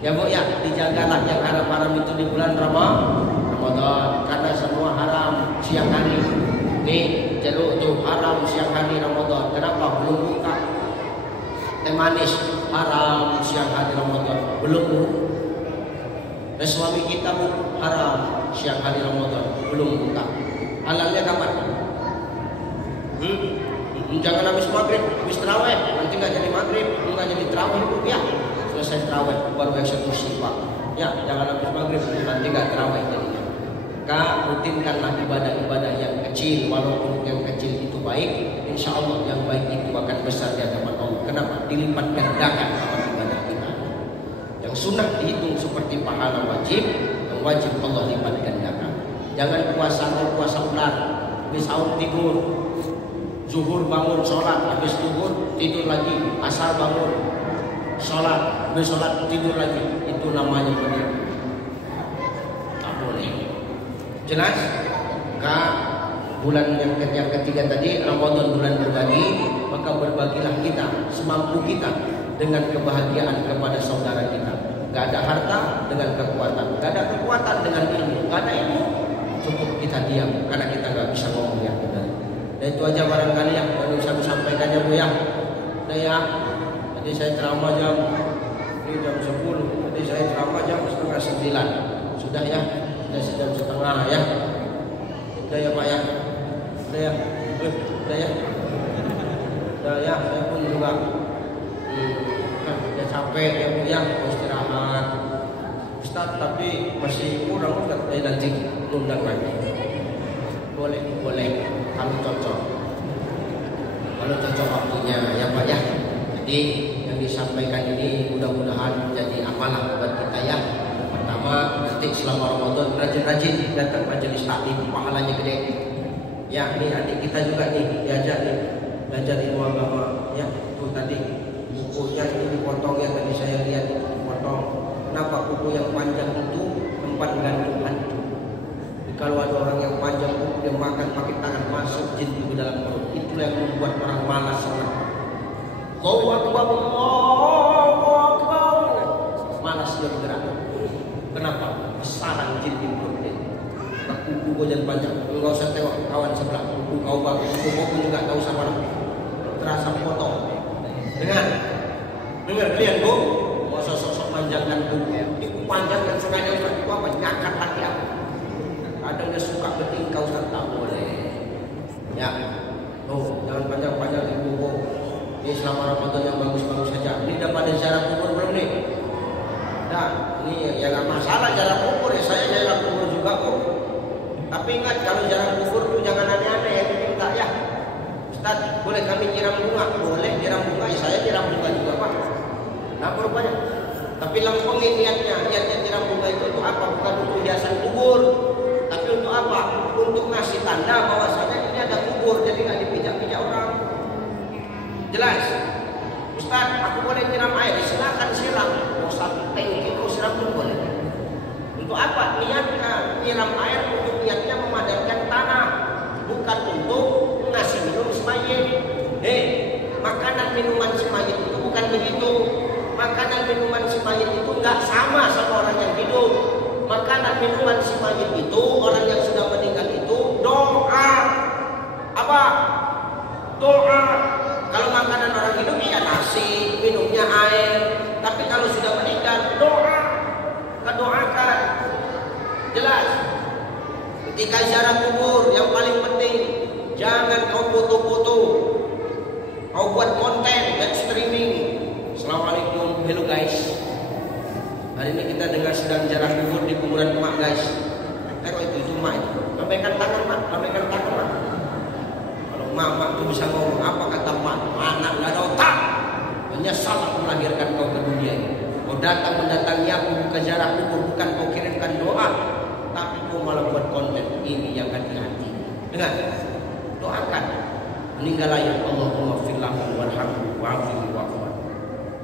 Ya Bu ya, dijagalah yang haram-haram itu di bulan Ramadan, karena semua haram siang hari. Nih, jeruk tuh haram siang hari Ramadan. Kenapa? Belum buka. Teh manis haram siang hari Ramadan, belum buka. Dan suami kita Bu haram siang hari Ramadan, belum buka. Halalnya kapan? Jangan habis maghrib, habis terawih, nanti nggak jadi maghrib, nggak jadi terawih Bu ya. Selesai terawih baru eksekusi Pak. Ya, jangan habis maghrib, nanti nggak terawih jadinya. Maka rutinkanlah ibadah-ibadah yang kecil, walaupun yang kecil itu baik, insya Allah yang baik itu akan besar di hadapan Allah. Kenapa? Dilipat gandakan amal ibadah kita. Yang sunnah dihitung seperti pahala wajib, yang wajib Allah lipat gandakan. Jangan puasa ular, habis sahur tidur, zuhur bangun sholat, habis zuhur tidur lagi, asar bangun sholat, habis sholat tidur lagi, itu namanya menipu. Tak boleh. Jelas? Maka bulan yang ketiga tadi Ramadan bulan berbagi, maka berbagilah kita semampu kita dengan kebahagiaan kepada saudara kita. Gak ada harta dengan kekuatan, gak ada kekuatan dengan ilmu, gak ada ilmu cukup kita diam karena kita gak bisa ngomong yang benar. Dan itu aja barangkali yang bisa aku sampaikan ya Bu ya. Nah ya, tadi saya ceramah jam 10, tadi saya ceramah jam 8:30. Sudah ya, sudah jam 7:30 ya. Sudah ya Pak ya. Sudah ya. Sudah ya. Sudah ya, saya pun juga ya capek ya Bu ya, mau istirahat. Ustaz tapi masih kurang Ustaz, nanti undang lagi. Boleh, kami cocok. Kalau cocok waktunya ya Pak ya. Jadi yang disampaikan ini mudah-mudahan menjadi amalan buat kita ya. Pertama, nanti selama Ramadan rajin-rajin datang majelis taklim, pahalanya gede. Ya, ini adik kita juga nih diajak nih belajar ilmu agama. Ya, itu tadi bukunya itu dipotong ya, tadi saya lihat itu dipotong. Kenapa buku yang panjang itu tempat gantung hantu? Kalau ada orang yang panjang dia makan pakai tangan, masuk jin ke dalam perut. Itulah yang membuat orang malas sangat. Allahu Akbar, Allahu Akbar. Malas dia bergerak. Kenapa? Besaran jin di perut dia. Kuku gua jangan panjang. Enggak usah tengok kawan sebelah. Kuku kau bagus. Kuku pun juga tahu sama orang. Terasa potong. Dengar kalian Bu? Mau sosok panjangkan kuku. Kuku panjang dan sengaja itu apa? Nyakat hati aku. Kadang dia suka bertingkah Ustaz, tak boleh. Ya, jangan panjang-panjang ibu. Ini selama Ramadan yang bagus-bagus saja. Ini dah pada ziarah kubur belum nih? Dah, ini ya nggak masalah ziarah kubur ya, saya ziarah kubur juga kok. Tapi ingat kalau ziarah kubur tuh jangan aneh-aneh yang minta ya. Ustaz, boleh kami nyiram bunga? Boleh nyiram bunga, ya saya nyiram bunga juga Pak. Nah berubahnya. Tapi lampangin niatnya nyiram bunga itu untuk apa? Bukan untuk hiasan kubur. Tapi untuk apa? Untuk ngasih tanda bahwasanya ini ada kubur, jadi nggak dipijak-pijak orang. Jelas? Ustaz, aku boleh nyiram air? Silakan siram. Mau satu tangki kau siram pun boleh. Untuk apa? Niatnya nyiram air untuk niatnya memadatkan tanah, bukan untuk ngasih minum si mayit. Makanan minuman si mayit itu bukan begitu. Makanan minuman si mayit itu nggak sama sama orang yang hidup. Makanan minuman si mayit itu, orang yang sudah meninggal itu doa. Apa? Doa. Kalau makanan orang hidup ya nasi, minumnya air. Tapi kalau sudah meninggal doa. Doakan. Jelas. Ketika ziarah kubur yang paling penting, jangan kau foto-foto. Kau buat konten dan streaming. Assalamualaikum, hello guys. Hari ini kita dengar sedang ziarah kubur di kuburan emak guys. Tengok itu emak itu. Lambaikan tangan mak, lambaikan tangan mak. Kalau mak tuh bisa ngomong apa kata mak? Anak nggak ada otak. Menyesal aku melahirkan kau ke dunia ini. Kau datang mendatangi aku bukan ziarah kubur, bukan kau kirimkan doa, tapi kau malah buat konten. Ini yang hati-hati. Dengar, doakan. Meninggal ayah, Allahumma firlahu warhamhu wa'afihi wa'afu.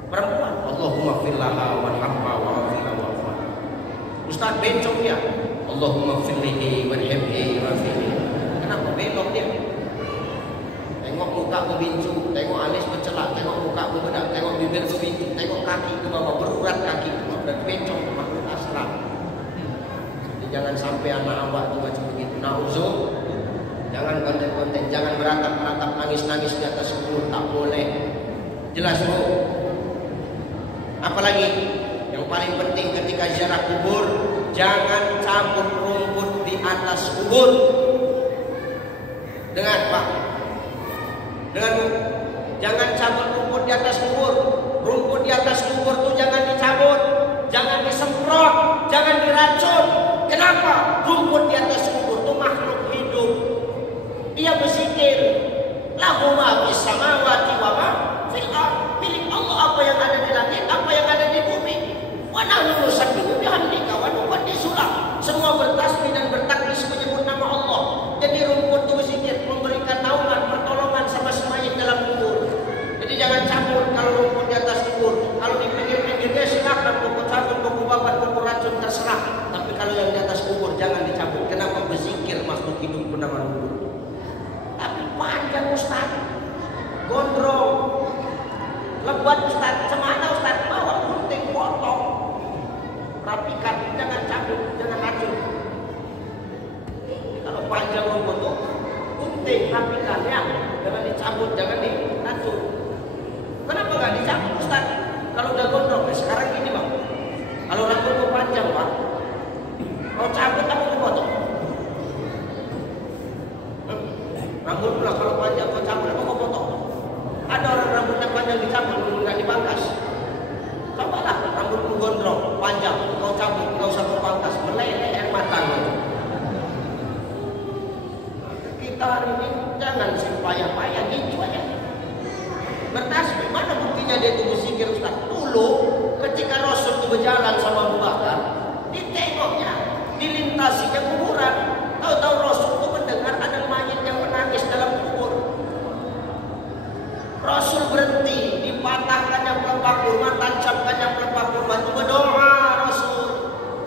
Perempuan, Allahumma firlaha warhamha wa'afiha wa'afu. Ustaz bencong dia, Allahumma firlihi warhamhi wa'afihi. Kenapa belok dia? Tengok muka berbincu, tengok alis bercelak, tengok muka berbedak, tengok bibir berbincu, tengok kaki ke bawah, berurat kaki ke bawah, dan bencong ke makhluk asraf. Jadi jangan sampai anak awak itu macam begitu. Na'udzub, jangan konten-konten, jangan beratap-ratap, nangis-nangis di atas kubur, tak boleh. Jelas bu? Apalagi yang paling penting ketika ziarah kubur, jangan cabut rumput di atas kubur. Dengar Pak, dengan jangan cabut rumput di atas kubur. Rumput di atas kubur tuh jangan dicabut, jangan disemprot, jangan diracun. Kenapa? Rumput di atas kubur tuh makhluk hidup. Dia berzikir, lahu ma fis samawati wa ma fil ardh. Milik Allah apa yang ada di langit, apa yang ada di bumi. Wa nahnu nusabbihu bihamdika wa nuqaddisu lak. Semua bertasbih dan bertakbir menyebut nama Allah. Jadi rumput itu berzikir, memberikan naungan, pertolongan sama semayit dalam kubur. Jadi jangan cabut kalau rumput di atas kubur. Kalau di pinggir-pinggirnya silakan pokok cabut, pokok babat, pokok racun terserah. Tapi kalau yang di atas kubur jangan dicabut. Kenapa? Berzikir makhluk hidup bernama kubur. Tapi panjang Ustaz, gondrong, lebat Ustaz, cemana Ustaz, bawa gunting potong, rapikan, jangan cabut, jangan racun. Kalau panjang rumput tuh gunting, rapikan ya, jangan dicabut, jangan diracun. Kenapa nggak dicabut Ustaz? Kalau udah gondrong, sekarang gini bang, kalau rambut tuh panjang Pak, kalau cabut apa mau potong? Rambut pula kalau panjang, kau cabut apa kau potong? Ada orang rambutnya panjang dicabut, nggak dipangkas. Cobalah rambutmu gondrong, panjang, kau cabut, nggak usah kau pangkas, meleleh air mata kau. Kita hari ini jangan payah-payah gitu aja. Bertasbih, mana buktinya dia itu berzikir Ustaz? Dulu ketika Rasul itu berjalan sama Abu Bakar, ditengoknya, dilintasinya kuburan. Tahu-tahu Rasul itu mendengar ada mayit yang menangis dalam kubur. Rasul berhenti, dipatahkannya pelepah kurma, tancapkannya pelepah kurma, itu berdoa Rasul,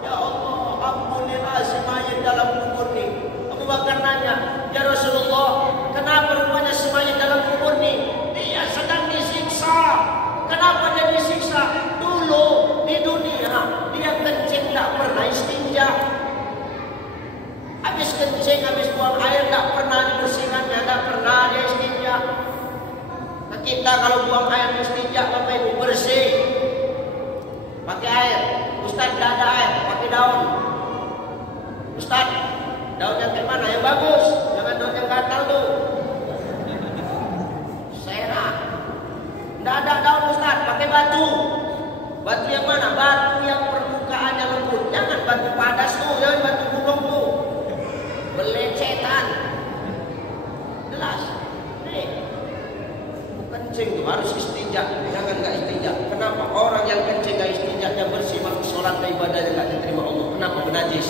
ya Allah, ampunilah si mayit dalam kubur ini. Abu Bakar nanya, ya Rasulullah, kenapa rupanya si mayit dalam kubur ini? Dia sedang disiksa. Kenapa dia disiksa? Dulu di dunia dia kencing tak pernah istinja. Habis kencing, habis buang air tak pernah dibersihkannya, tak pernah dia istinja. Nah, kita kalau buang air istinja apa itu? Bersih. Pakai air. Ustaz tidak ada air, pakai daun. Ustaz, daun yang kayak mana? Yang bagus, jangan daun yang gatal tuh. Serah. Tidak ada daun Ustaz, pakai batu. Batu yang mana? Batu yang permukaannya lembut. Jangan batu padas tuh, jangan batu gunung tuh. Belecetan. Jelas. Nih. Kencing tuh harus istinja. Jangan nggak istinja. Kenapa? Orang yang kencing nggak istinjanya bersih, masuk sholat dan ibadahnya nggak diterima Allah. Kenapa? Menajis.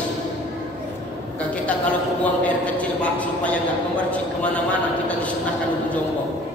Kita kalau buang air kecil Pak, supaya nggak kemercik kemana-mana, kita disunahkan untuk jongkok.